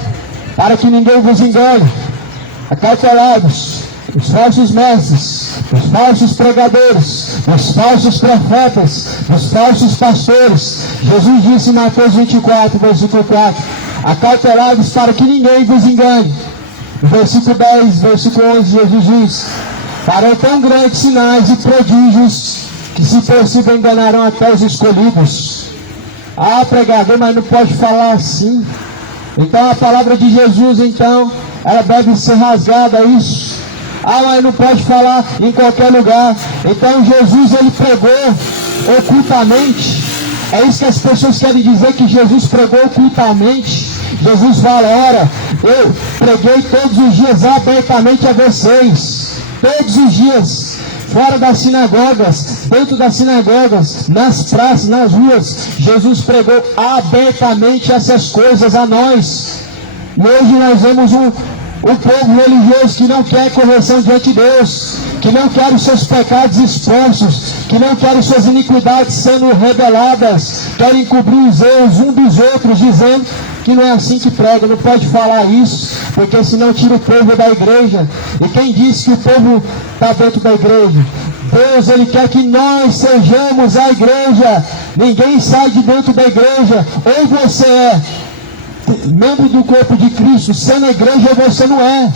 para que ninguém vos engane, acautelados, os falsos mestres, os falsos pregadores, os falsos profetas, os falsos pastores. Jesus disse em Mateus 24, versículo 4, acautelados para que ninguém vos engane. No versículo 10, versículo 11, Jesus diz, farão tão grandes sinais e prodígios que se possível enganarão até os escolhidos. Ah, pregador, mas não pode falar assim. Então a palavra de Jesus, então, ela deve ser rasgada, isso. Ah, mas não pode falar em qualquer lugar. Então Jesus, ele pregou ocultamente. É isso que as pessoas querem dizer, que Jesus pregou ocultamente. Jesus fala, ora, eu preguei todos os dias abertamente a vocês. Todos os dias. Fora das sinagogas, dentro das sinagogas, nas praças, nas ruas, Jesus pregou abertamente essas coisas a nós. E hoje nós vemos um povo religioso que não quer correção diante de Deus, que não quer os seus pecados expostos, que não quer as suas iniquidades sendo reveladas, querem cobrir os erros um dos outros, dizendo que não é assim que prega, não pode falar isso, porque senão tira o povo da igreja. E quem disse que o povo está dentro da igreja? Deus, ele quer que nós sejamos a igreja. Ninguém sai de dentro da igreja. Ou você é membro do corpo de Cristo, sendo a igreja, ou você não é.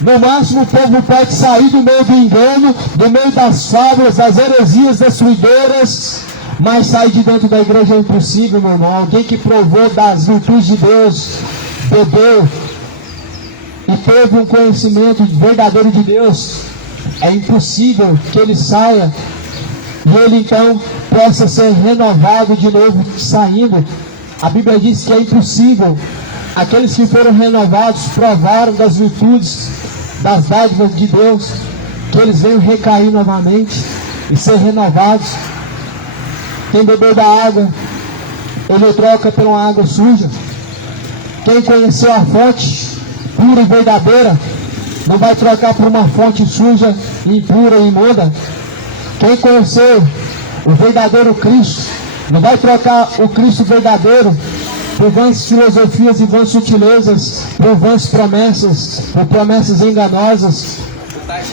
No máximo o povo pode sair do meio do engano, do meio das fábulas, das heresias, das suideiras, mas sair de dentro da igreja é impossível, meu irmão. Alguém que provou das virtudes de Deus, bebeu e teve um conhecimento verdadeiro de Deus, é impossível que ele saia e ele então possa ser renovado de novo saindo. A Bíblia diz que é impossível. Aqueles que foram renovados provaram das virtudes, das dádivas de Deus, que eles venham recair novamente e ser renovados. Quem bebeu da água, ele troca por uma água suja. Quem conheceu a fonte pura e verdadeira, não vai trocar por uma fonte suja, impura e imunda. Quem conheceu o verdadeiro Cristo, não vai trocar o Cristo verdadeiro por vãs filosofias e vãs sutilezas, por vãs promessas, por promessas enganosas.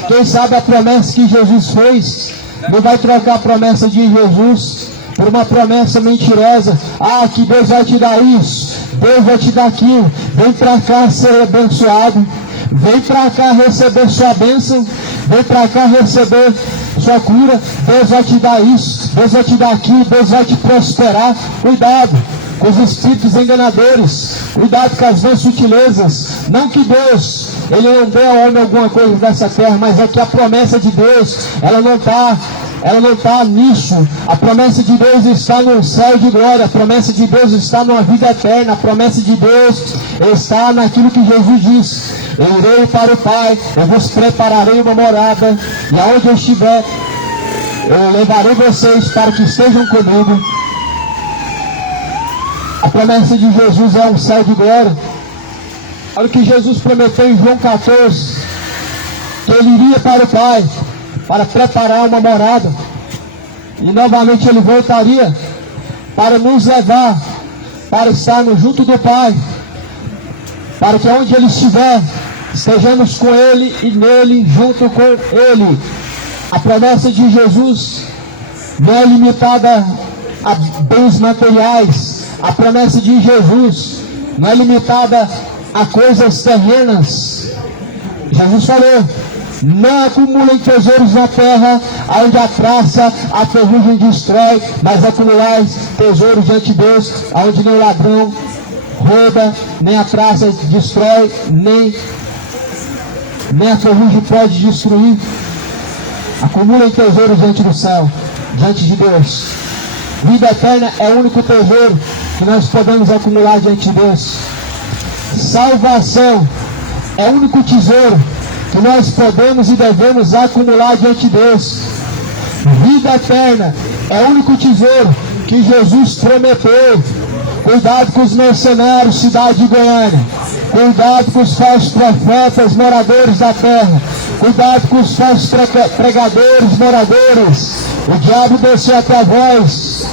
Quem sabe a promessa que Jesus fez, não vai trocar a promessa de Jesus por uma promessa mentirosa. Ah, que Deus vai te dar isso, Deus vai te dar aquilo. Vem para cá ser abençoado, vem para cá receber sua bênção, vem para cá receber sua cura. Deus vai te dar isso, Deus vai te dar aquilo, Deus vai te prosperar. Cuidado com os espíritos enganadores, cuidado com as vãs sutilezas. Não que Deus, ele não dê ao homem alguma coisa dessa terra, mas é que a promessa de Deus, ela não está nisso. A promessa de Deus está no céu de glória, a promessa de Deus está numa vida eterna, a promessa de Deus está naquilo que Jesus disse: eu irei para o Pai, eu vos prepararei uma morada, e aonde eu estiver, eu levarei vocês para que estejam comigo. A promessa de Jesus é um céu de glória. Olha o que Jesus prometeu em João 14, que ele iria para o Pai para preparar uma morada, e novamente ele voltaria para nos levar, para estarmos junto do Pai, para que onde ele estiver, estejamos com ele e nele, junto com ele. A promessa de Jesus não é limitada a bens materiais. A promessa de Jesus não é limitada a coisas terrenas. Jesus falou: Não acumulem tesouros na terra, onde a traça, a ferrugem destrói, mas acumulai tesouros diante de Deus, onde nem o ladrão rouba, nem a traça destrói, nem a ferrugem pode destruir. Acumulem tesouros diante do céu, diante de Deus. Vida eterna é o único tesouro que nós podemos acumular diante de Deus. Salvação é o único tesouro que nós podemos e devemos acumular diante de Deus. Vida eterna é o único tesouro que Jesus prometeu. Cuidado com os mercenários, cidade de Goiânia. Cuidado com os falsos profetas, moradores da terra. Cuidado com os falsos pregadores, moradores. O diabo desceu até vós.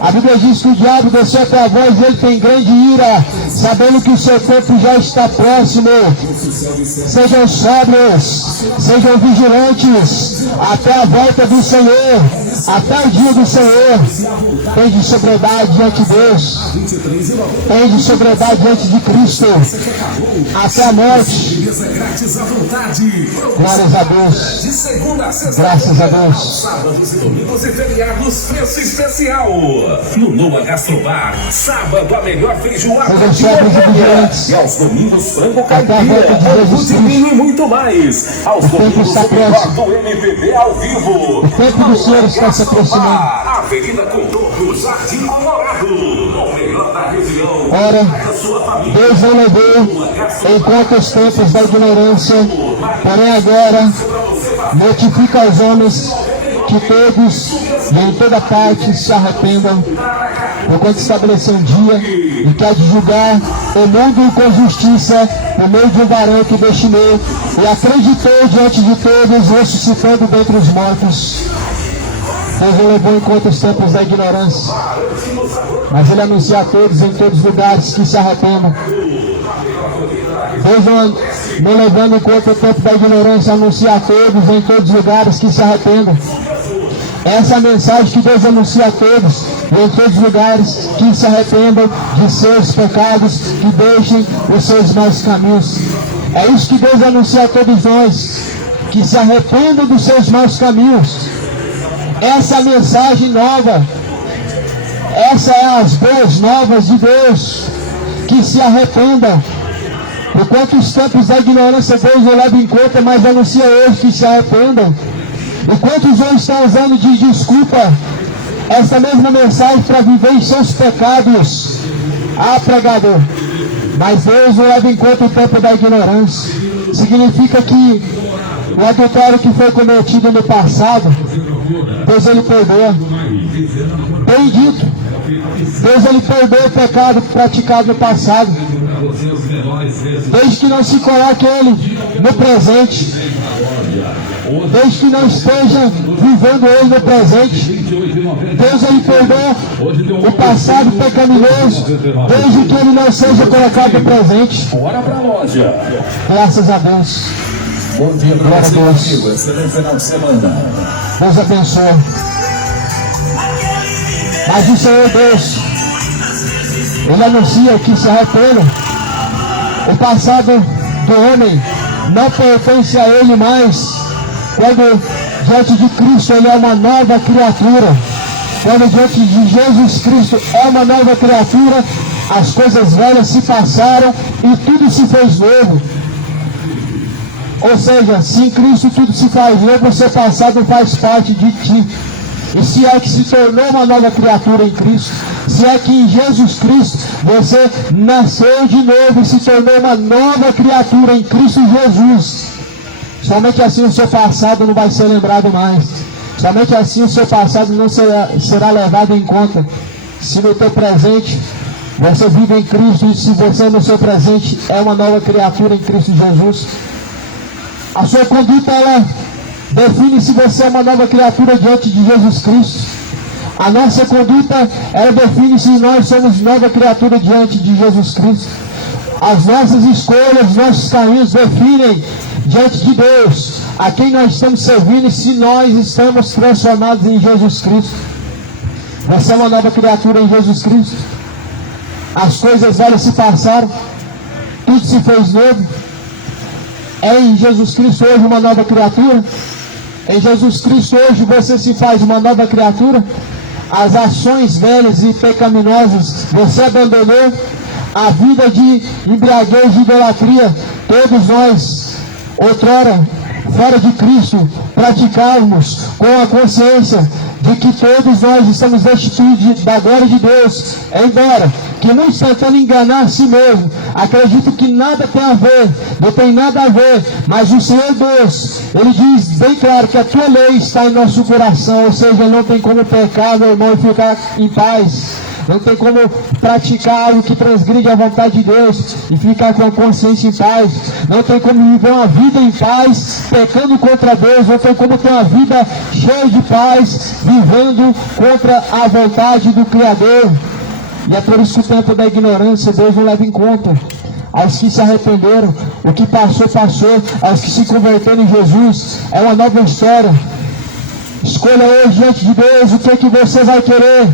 A Bíblia diz que o diabo desceu até vós e ele tem grande ira, sabendo que o seu tempo já está próximo. Sejam sóbrios, sejam vigilantes, até a volta do Senhor, até o dia do Senhor. Tende sobriedade diante de Deus, tende sobriedade diante de Cristo, até a morte. Glórias a Deus, graças a Deus. Sábados e domingos e feriados, preço especial. No Noa Gastrobar, sábado a melhor feijoada de Goiânia. E aos domingos, frango caipira, angu de vinho e muito mais. Aos domingos, o melhor do MPB ao vivo. O tempo do Senhor está se aproximando. Avenida Contorno, Jardim Colorado. O melhor da região. Ora, Deus não levou enquanto os tempos da ignorância, porém agora notifica aos homens que todos e em toda parte se arrependam, porquanto estabeleceu um dia e que há de julgar o mundo com justiça por meio de um varão que destinou e acreditou diante de todos, ressuscitando dentre os mortos. Deus não levou em conta os tempos da ignorância, mas Ele anuncia a todos em todos os lugares que se arrependam. Deus não levando em conta o tempo da ignorância, anuncia a todos em todos os lugares que se arrependam. Essa é a mensagem que Deus anuncia a todos e em todos os lugares que se arrependam de seus pecados, que deixem os seus maus caminhos. É isso que Deus anuncia a todos nós, que se arrependam dos seus maus caminhos. Essa é a mensagem nova. Essa é as boas novas de Deus, que se arrependam. Enquanto os tempos da ignorância Deus não leva em conta, mas anuncia hoje que se arrependam. E quantos hoje estão usando de desculpa essa mesma mensagem para viver em seus pecados? Ah, pregador, mas Deus não leva em conta o tempo da ignorância. Significa que o adultério que foi cometido no passado, Deus Ele perdoa. Bem dito, Deus Ele perdoa o pecado praticado no passado, desde que não se coloque Ele no presente, desde que não esteja vivendo Ele no presente. Deus Ele perdoa o passado pecaminoso, desde que Ele não seja colocado no presente. Bora pra loja. Graças a Deus. Bom dia para você, amigo. Excelente final de semana. Deus abençoe. Mas o Senhor Deus, Ele anuncia que se arrependam. O passado do homem não pertence a Ele mais. Quando diante de Cristo Ele é uma nova criatura, quando diante de Jesus Cristo é uma nova criatura, as coisas velhas se passaram e tudo se fez novo. Ou seja, se em Cristo tudo se faz novo, o seu passado faz parte de ti. E se é que se tornou uma nova criatura em Cristo, se é que em Jesus Cristo você nasceu de novo e se tornou uma nova criatura em Cristo Jesus, somente assim o seu passado não vai ser lembrado mais. Somente assim o seu passado não será levado em conta. Se no teu presente você vive em Cristo, e se você no seu presente é uma nova criatura em Cristo Jesus, a sua conduta ela define se você é uma nova criatura diante de Jesus Cristo. A nossa conduta ela define se nós somos nova criatura diante de Jesus Cristo. As nossas escolhas, nossos caminhos definem diante de Deus a quem nós estamos servindo e se nós estamos transformados em Jesus Cristo. Você é uma nova criatura em Jesus Cristo. As coisas velhas se passaram, tudo se fez novo. é em Jesus Cristo hoje uma nova criatura? Em Jesus Cristo hoje você se faz uma nova criatura? As ações velhas e pecaminosas você abandonou? A vida de embriaguez, de idolatria, todos nós, outrora, fora de Cristo, praticávamos com a consciência de que todos nós estamos destituídos da glória de Deus, embora que muitos tentando enganar a si mesmo, acredito que nada tem a ver, não tem nada a ver, mas o Senhor Deus, Ele diz bem claro que a tua lei está em nosso coração, ou seja, não tem como pecar, meu irmão, e ficar em paz. Não tem como praticar algo que transgride a vontade de Deus e ficar com a consciência em paz. Não tem como viver uma vida em paz, pecando contra Deus. Não tem como ter uma vida cheia de paz, vivendo contra a vontade do Criador. E é por isso que o tempo da ignorância Deus não leva em conta. Aos que se arrependeram, o que passou, passou. Aos que se converteram em Jesus, é uma nova história. Escolha hoje diante de Deus o que você vai querer.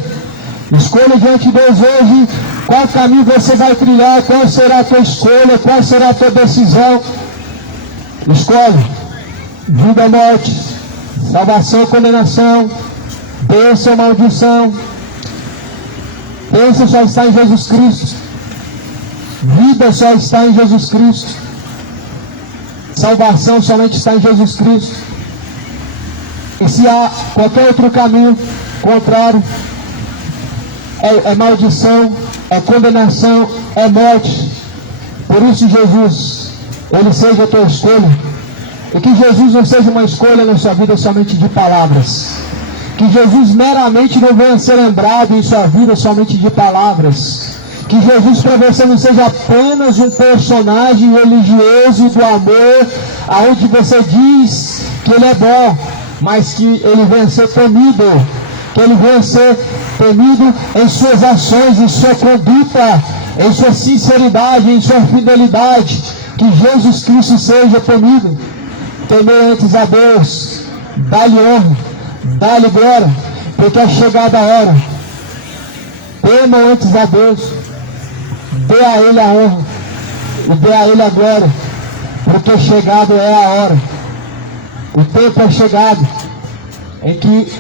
Escolha diante de Deus hoje qual caminho você vai trilhar, qual será a tua escolha, qual será a tua decisão. Escolhe vida ou morte, salvação ou condenação, bênção ou maldição. Bênção só está em Jesus Cristo, vida só está em Jesus Cristo, salvação somente está em Jesus Cristo. E se há qualquer outro caminho contrário, é maldição, é condenação, é morte. Por isso Jesus, Ele seja a tua escolha. E que Jesus não seja uma escolha na sua vida somente de palavras. Que Jesus meramente não venha ser lembrado em sua vida somente de palavras. Que Jesus para você não seja apenas um personagem religioso do amor, aonde você diz que Ele é bom, mas que Ele venha ser temido. Que Ele venha ser temido em suas ações, em sua conduta, em sua sinceridade, em sua fidelidade. Que Jesus Cristo seja temido. Temer antes a Deus, dá-lhe honra, dá-lhe glória, porque é chegada a hora. Tema antes a Deus, dê a Ele a honra e dê a Ele a glória, porque chegado é a hora. O tempo é chegado em que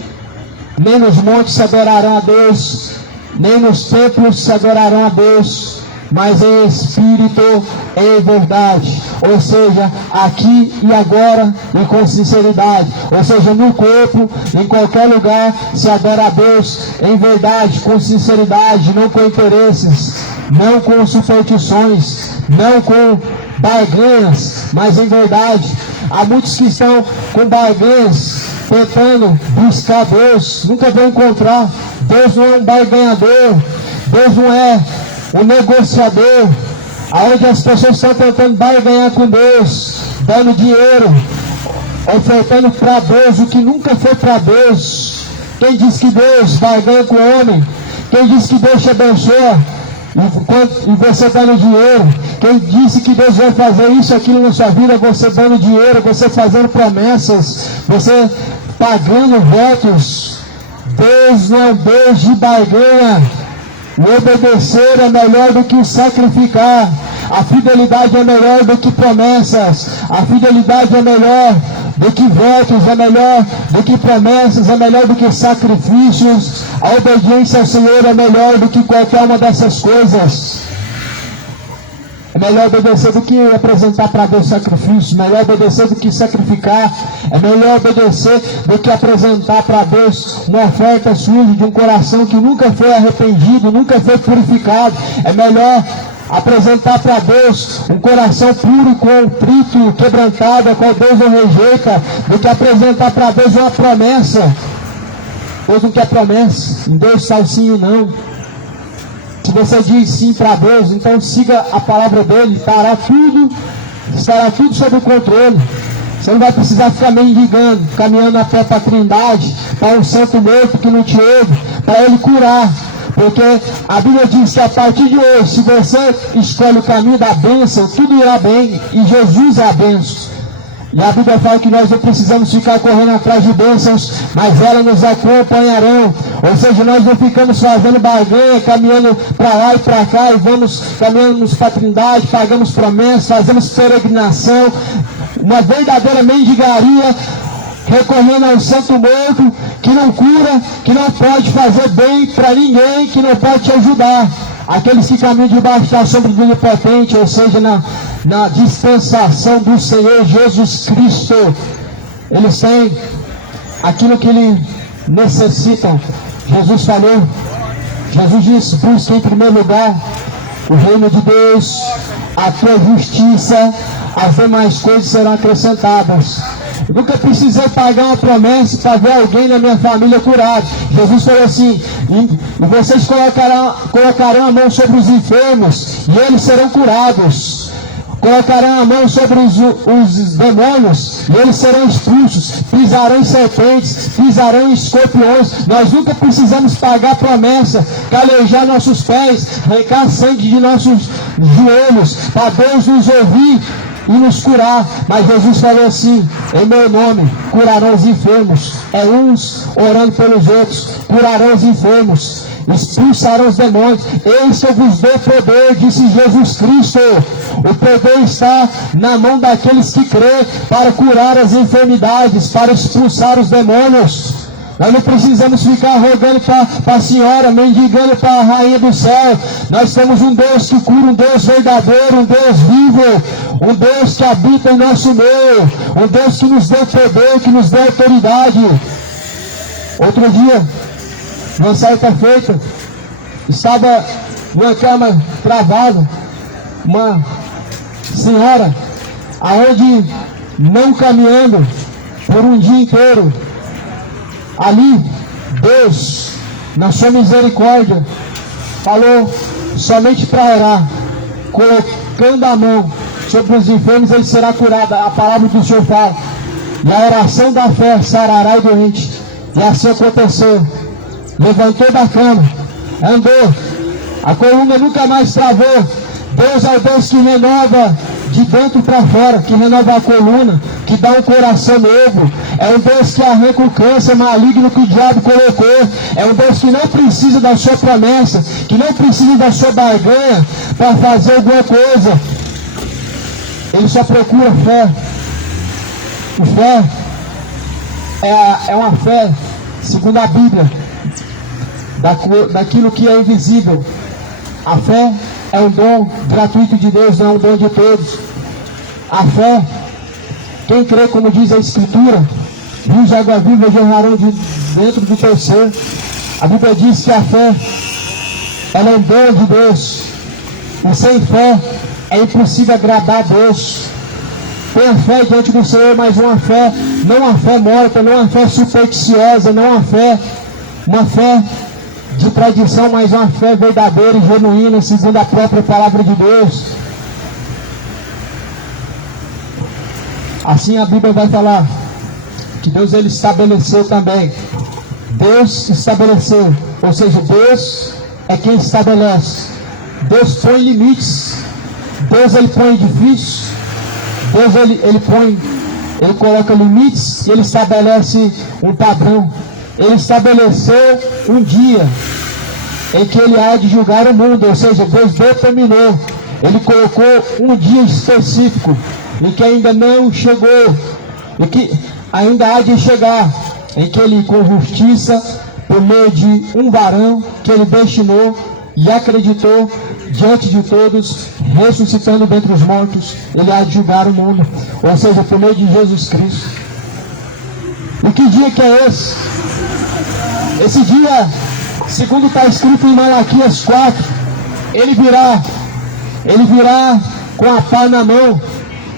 nem nos montes se adorarão a Deus, nem nos templos se adorarão a Deus, mas em espírito e em verdade. Ou seja, aqui e agora e com sinceridade. Ou seja, no corpo, em qualquer lugar, se adora a Deus em verdade, com sinceridade, não com interesses, não com superstições, não com barganhas, mas em verdade. Há muitos que estão com barganhas, tentando buscar Deus, nunca vão encontrar. Deus não é um barganhador, Deus não é um negociador, aonde as pessoas estão tentando barganhar com Deus, dando dinheiro, ofertando para Deus o que nunca foi para Deus. Quem diz que Deus barganha com o homem? Quem diz que Deus te abençoa e você dando dinheiro? Quem disse que Deus vai fazer isso, aquilo na sua vida, você dando dinheiro, você fazendo promessas, você pagando votos? Deus não é um Deus de barganha. O obedecer é melhor do que o sacrificar. A fidelidade é melhor do que promessas. A fidelidade é melhor do que votos, é melhor do que promessas, é melhor do que sacrifícios. A obediência ao Senhor é melhor do que qualquer uma dessas coisas. É melhor obedecer do que apresentar para Deus sacrifício. Melhor obedecer do que sacrificar. É melhor obedecer do que apresentar para Deus uma oferta suja de um coração que nunca foi arrependido, nunca foi purificado. É melhor apresentar para Deus um coração puro, contrito, quebrantado, a qual Deus não rejeita, do que apresentar para Deus uma promessa. Deus não quer promessa. Em Deus está o sim e não. Se você diz sim para Deus, então siga a palavra dele, estará tudo sob o controle. Você não vai precisar ficar mendigando, caminhando a pé para a Trindade, para um santo morto que não te ouve, para ele curar. Porque a Bíblia diz que a partir de hoje, se você escolhe o caminho da bênção, tudo irá bem, e Jesus é a bênção. E a Bíblia fala que nós não precisamos ficar correndo atrás de bênçãos, mas elas nos acompanharão. Ou seja, nós não ficamos fazendo barganha, caminhando para lá e para cá, e vamos caminhando para a Trindade, pagamos promessas, fazemos peregrinação, uma verdadeira mendigaria, recorrendo ao santo morto, que não cura, que não pode fazer bem para ninguém, que não pode te ajudar. Aqueles que caminham debaixo da sombra do Onipotente, ou seja, na dispensação do Senhor Jesus Cristo, eles têm aquilo que eles necessitam. Jesus falou, Jesus disse: busque em primeiro lugar o reino de Deus, a tua justiça, as demais coisas serão acrescentadas. Eu nunca precisei pagar uma promessa para ver alguém na minha família curado. Jesus falou assim: e vocês colocarão a mão sobre os enfermos e eles serão curados. Colocarão a mão sobre os demônios e eles serão expulsos. Pisarão em serpentes, pisarão em escorpiões. Nós nunca precisamos pagar promessa, calejar nossos pés, arrancar sangue de nossos joelhos, para Deus nos ouvir e nos curar. Mas Jesus falou assim: em meu nome curarão os enfermos. É uns orando pelos outros. Curarão os enfermos, expulsarão os demônios. Eis que eu vos dou poder, disse Jesus Cristo. O poder está na mão daqueles que crêem, para curar as enfermidades, para expulsar os demônios. Nós não precisamos ficar rogando para a senhora, mendigando para a rainha do céu. Nós temos um Deus que cura, um Deus verdadeiro, um Deus vivo, um Deus que habita em nosso meio, um Deus que nos deu poder, que nos deu autoridade. Outro dia, numa certa feita, estava numa cama travada, uma senhora, aonde não caminhando por um dia inteiro. Ali, Deus, na sua misericórdia, falou somente para orar, colocando a mão sobre os enfermos, ele será curado. A palavra do Senhor fala: e a oração da fé sarará o doente. E assim aconteceu. Levantou da cama, andou, a coluna nunca mais travou. Deus é o Deus que renova de dentro para fora, que renova a coluna, que dá um coração novo. É um Deus que arranca o câncer maligno que o diabo colocou. É um Deus que não precisa da sua promessa, que não precisa da sua barganha para fazer alguma coisa. Ele só procura fé. E fé é uma fé, segundo a Bíblia, daquilo que é invisível. A fé é um dom gratuito de Deus, não é um dom de todos. A fé, quem crê, como diz a Escritura, rios de água viva jorrarão de dentro do teu ser. A Bíblia diz que a fé, ela é um dom de Deus. E sem fé é impossível agradar a Deus. Tenha fé diante do Senhor, mas uma fé, não uma fé morta, não uma fé supersticiosa, não uma fé de tradição, mas uma fé verdadeira e genuína, segundo a própria palavra de Deus. Assim a Bíblia vai falar que Deus, ele estabeleceu também. Deus estabeleceu, ou seja, Deus é quem estabelece. Deus põe limites. Deus, ele põe edifícios. Deus, ele coloca limites e ele estabelece um padrão. Ele estabeleceu um dia em que ele há de julgar o mundo, ou seja, Deus determinou. Ele colocou um dia específico em que ainda não chegou, e que ainda há de chegar, em que ele, com justiça, por meio de um varão que ele destinou e acreditou diante de todos, ressuscitando dentre os mortos, ele há de julgar o mundo, ou seja, por meio de Jesus Cristo. E que dia que é esse? Esse dia, segundo está escrito em Malaquias 4, ele virá com a pá na mão,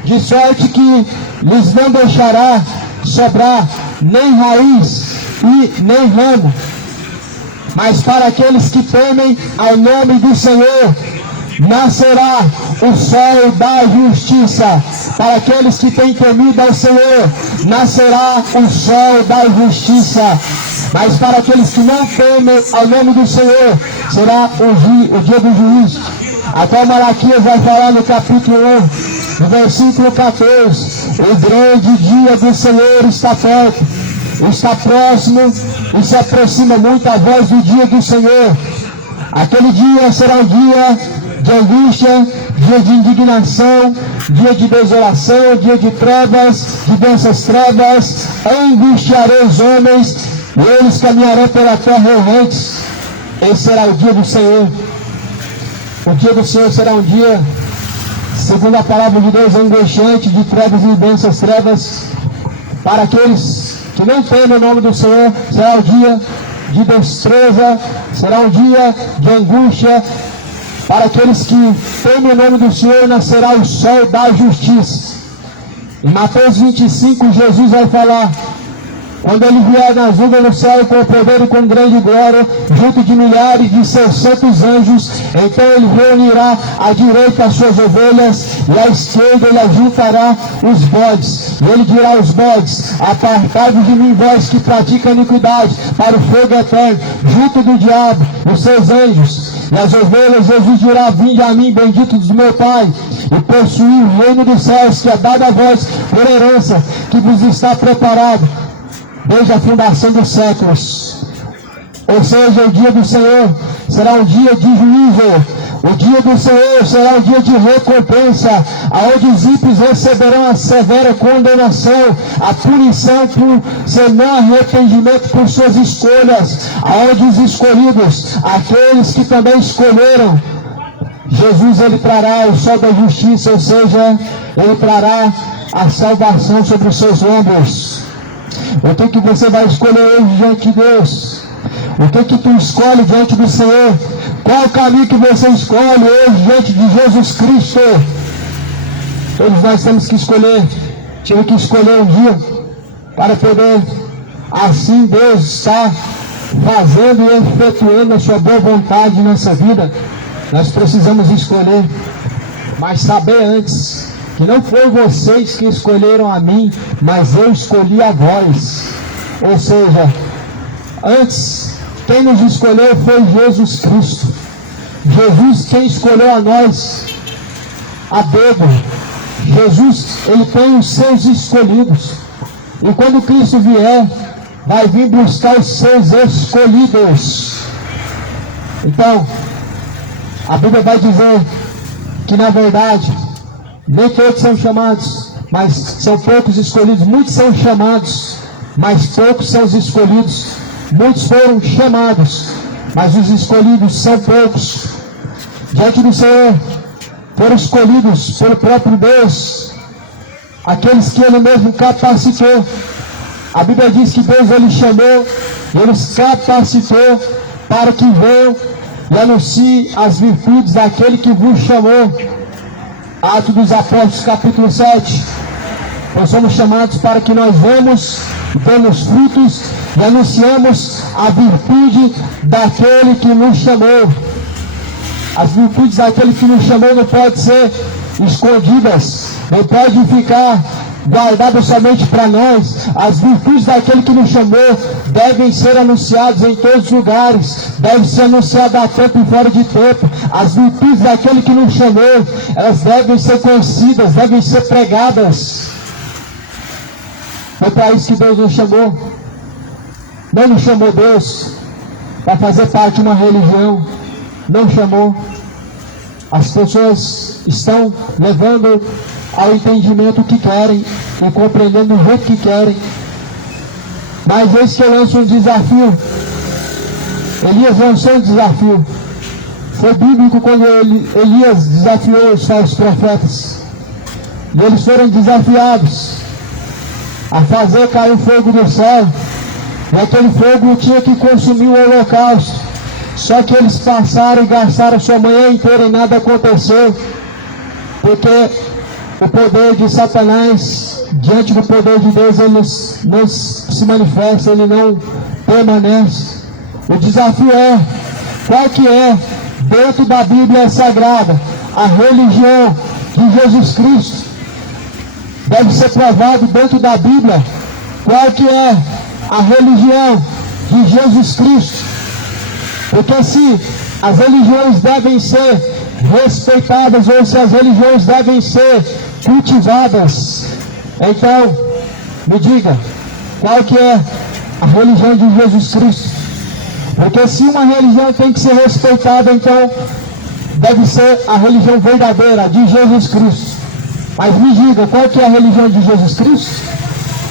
de sorte que lhes não deixará sobrar nem raiz e nem ramo. Mas para aqueles que temem ao nome do Senhor, nascerá o sol da justiça. Para aqueles que têm temido ao Senhor, nascerá o sol da justiça. Mas para aqueles que não temem ao nome do Senhor, será o dia do juízo. Até Malaquias vai falar no capítulo 1, no versículo 14: o grande dia do Senhor está perto, está próximo e se aproxima muito a voz do dia do Senhor. Aquele dia será um dia de angústia, dia de indignação, dia de desolação, dia de trevas, de densas trevas. Angustiarei os homens e eles caminharão pela terra errantes. Esse será o dia do Senhor. O dia do Senhor será um dia, segundo a palavra de Deus, angustiante, de trevas e densas trevas. Para aqueles que não temem o nome do Senhor, será o dia de destreza, será um dia de angústia. Para aqueles que temem o nome do Senhor, nascerá o sol da justiça. Em Mateus 25, Jesus vai falar: quando ele vier nas nuvens do céu com poder e com grande glória, junto de milhares de seus santos anjos, então ele reunirá à direita as suas ovelhas e à esquerda ele ajuntará os bodes. E ele dirá aos bodes: apartai-vos de mim, vós que praticam iniquidade, para o fogo eterno, junto do diabo e os seus anjos. E as ovelhas, Jesus dirá: vinde a mim, benditos do meu Pai, e possuí o reino dos céus, que é dado a vós por herança, que vos está preparado desde a fundação dos séculos. Ou seja, o dia do Senhor será um dia de juízo. O dia do Senhor será um dia de recompensa, aonde os ímpios receberão a severa condenação, a punição por seu não arrependimento por suas escolhas, aonde os escolhidos, aqueles que também escolheram Jesus, ele trará o sol da justiça, ou seja, ele trará a salvação sobre os seus ombros. O que você vai escolher hoje diante de Deus? O que tu escolhe diante do Senhor? Qual o caminho que você escolhe hoje diante de Jesus Cristo? Todos nós temos que escolher. Tive que escolher um dia para poder, assim, Deus estar fazendo e efetuando a sua boa vontade em nossa vida. Nós precisamos escolher, mas saber antes que não foi vocês que escolheram a mim, mas eu escolhi a vós. Ou seja, antes, quem nos escolheu foi Jesus Cristo. Jesus quem escolheu a nós a dedo. Jesus, ele tem os seus escolhidos. E quando Cristo vier, vai vir buscar os seus escolhidos. Então, a Bíblia vai dizer que na verdade nem todos são chamados, mas são poucos escolhidos. Muitos são chamados, mas poucos são os escolhidos. Muitos foram chamados, mas os escolhidos são poucos. Diante do Senhor foram escolhidos pelo próprio Deus, aqueles que Ele mesmo capacitou. A Bíblia diz que Deus ele chamou, Ele os capacitou para que venham e anuncie as virtudes daquele que vos chamou. Atos dos Apóstolos, capítulo 7. Nós somos chamados para que nós vamos e demos frutos e anunciamos a virtude daquele que nos chamou. As virtudes daquele que nos chamou não podem ser escondidas, não podem ficar guardadas somente para nós. As virtudes daquele que nos chamou devem ser anunciadas em todos os lugares, devem ser anunciadas a tempo e fora de tempo. As virtudes daquele que nos chamou, elas devem ser conhecidas, devem ser pregadas. Foi para isso que Deus nos chamou. Não nos chamou Deus para fazer parte de uma religião, não chamou. As pessoas estão levando ao entendimento que querem e compreendendo o jeito que querem. Mas esse que eu lanço um desafio. Elias lançou um desafio. Foi bíblico quando Elias desafiou os falsos profetas. E eles foram desafiados a fazer cair fogo do céu. E aquele fogo tinha que consumir o holocausto. Só que eles passaram e gastaram sua manhã inteira e nada aconteceu. Porque o poder de Satanás, diante do poder de Deus, ele não se manifesta, ele não permanece. O desafio é, qual que é, dentro da Bíblia Sagrada, a religião de Jesus Cristo? Deve ser provado dentro da Bíblia, qual que é a religião de Jesus Cristo. Porque se as religiões devem ser respeitadas, ou se as religiões devem ser cultivadas, então, me diga, qual que é a religião de Jesus Cristo? Porque se uma religião tem que ser respeitada, então, deve ser a religião verdadeira de Jesus Cristo. Mas me diga, qual que é a religião de Jesus Cristo?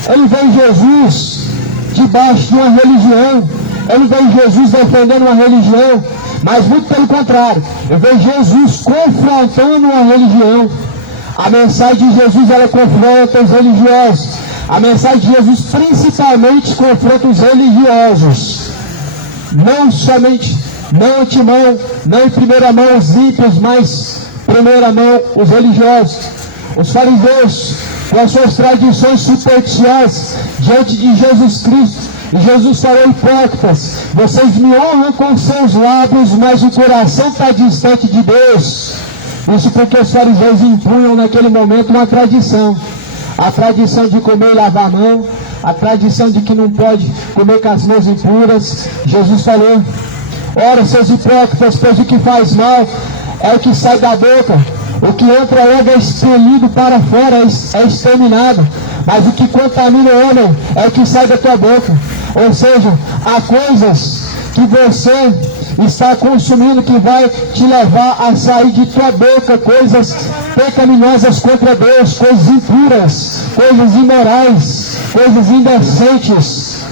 Ele vê Jesus debaixo de uma religião, ele vê Jesus defendendo uma religião, mas muito pelo contrário, eu vejo Jesus confrontando uma religião. A mensagem de Jesus, ela confronta os religiosos. A mensagem de Jesus principalmente confronta os religiosos. Não somente, não antemão, não em primeira mão os ímpios, mas em primeira mão os religiosos. Os fariseus, com as suas tradições supersticiosas, diante de Jesus Cristo. E Jesus falou: hipócritas, vocês me honram com seus lábios, mas o coração está distante de Deus. Isso porque os fariseus impunham naquele momento uma tradição. A tradição de comer e lavar a mão, a tradição de que não pode comer com as mãos impuras. Jesus falou: ora, seus hipócritas, pois o que faz mal é o que sai da boca. O que entra logo é expelido para fora, é exterminado. Mas o que contamina o homem é o que sai da tua boca. Ou seja, há coisas que você está consumindo que vai te levar a sair de tua boca coisas pecaminosas contra Deus, coisas impuras, coisas imorais, coisas indecentes.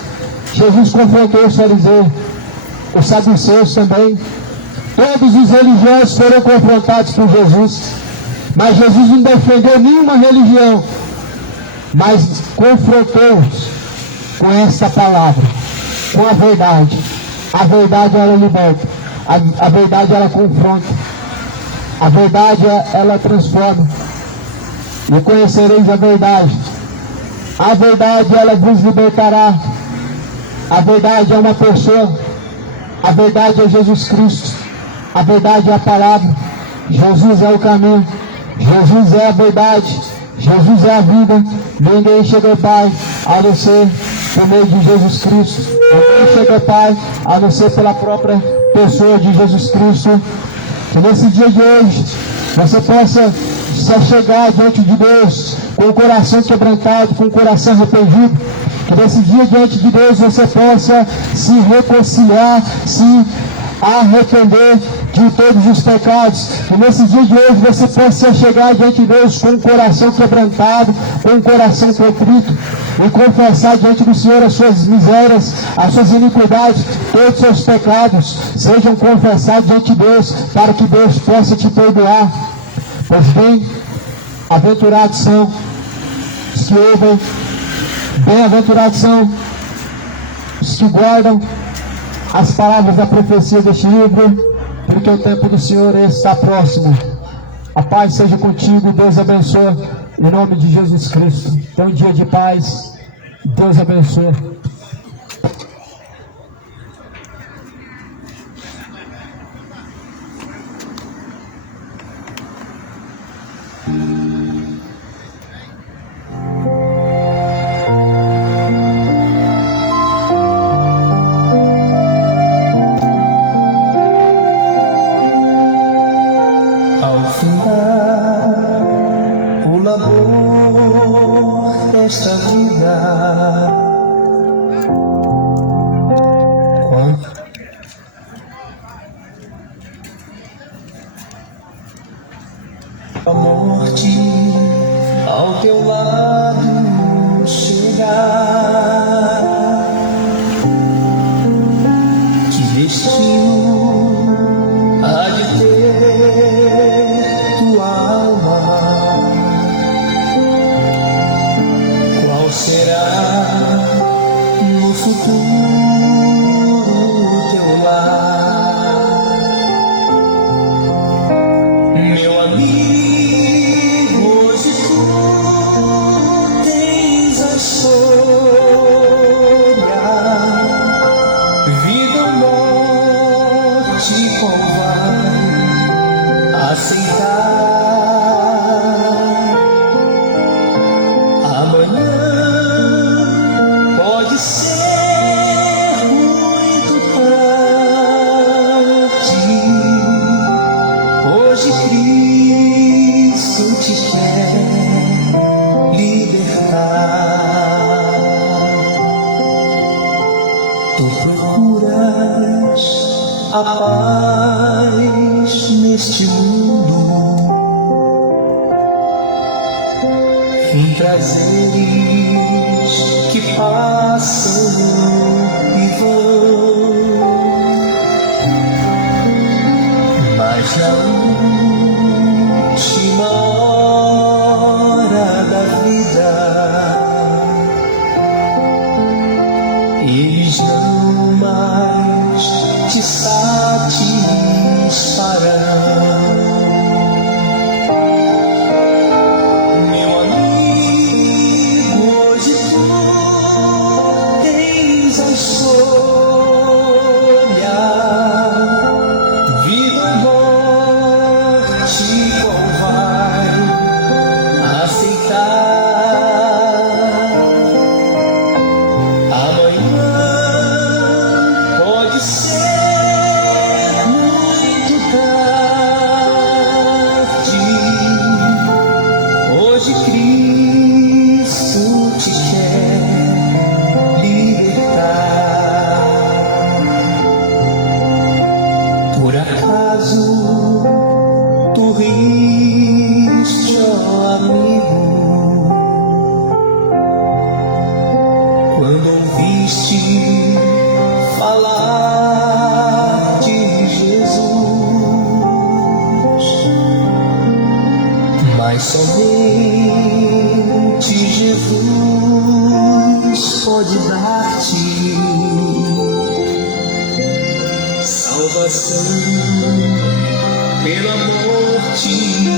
Jesus confrontou os fariseus, os saduceus também. Todos os religiosos foram confrontados por Jesus, mas Jesus não defendeu nenhuma religião, mas confrontou-os com essa palavra, com a verdade. A verdade, ela liberta, a verdade, ela confronta, a verdade, ela transforma. E conhecereis a verdade, ela vos libertará. A verdade é uma pessoa, a verdade é Jesus Cristo, a verdade é a palavra. Jesus é o caminho, Jesus é a verdade, Jesus é a vida. Ninguém chega ao Pai a não ser por meio de Jesus Cristo. Ninguém chega ao Pai a não ser pela própria pessoa de Jesus Cristo. Que nesse dia de hoje você possa se chegar diante de Deus com o coração quebrantado, com o coração arrependido. Que nesse dia diante de Deus você possa se reconciliar, se arrepender de todos os pecados. E nesse dia de hoje você possa chegar diante de Deus com o coração quebrantado, com o coração contrito, e confessar diante do Senhor as suas misérias, as suas iniquidades, todos os seus pecados sejam confessados diante de Deus, para que Deus possa te perdoar. Pois bem, aventurados são os que ouvem, bem-aventurados são os que guardam as palavras da profecia deste livro, porque o tempo do Senhor está próximo. A paz seja contigo, Deus abençoe, em nome de Jesus Cristo. Então, um dia de paz, Deus abençoe. Desta vida, a morte ao teu lado chegar, que destino há de ter tua alma? Será no futuro teu lar, meu amigo? Hoje tu tens a escolha, vida ou morte, qual vai aceitar? Tu procuras a paz. neste mundo em prazeres que passam e vão, mas na última hora da vida eles não mais te satisfarão. Meu amigo, hoje tu tens a escolha, vida ou morte, qual vai aceitar? Amanhã pode ser muito tarde. Hoje Cristo te quer libertar. Por acaso tu riste, ó amigo, quando ouviste falar de Jesus? Mas somente Jesus pode dar-te salvação pela morte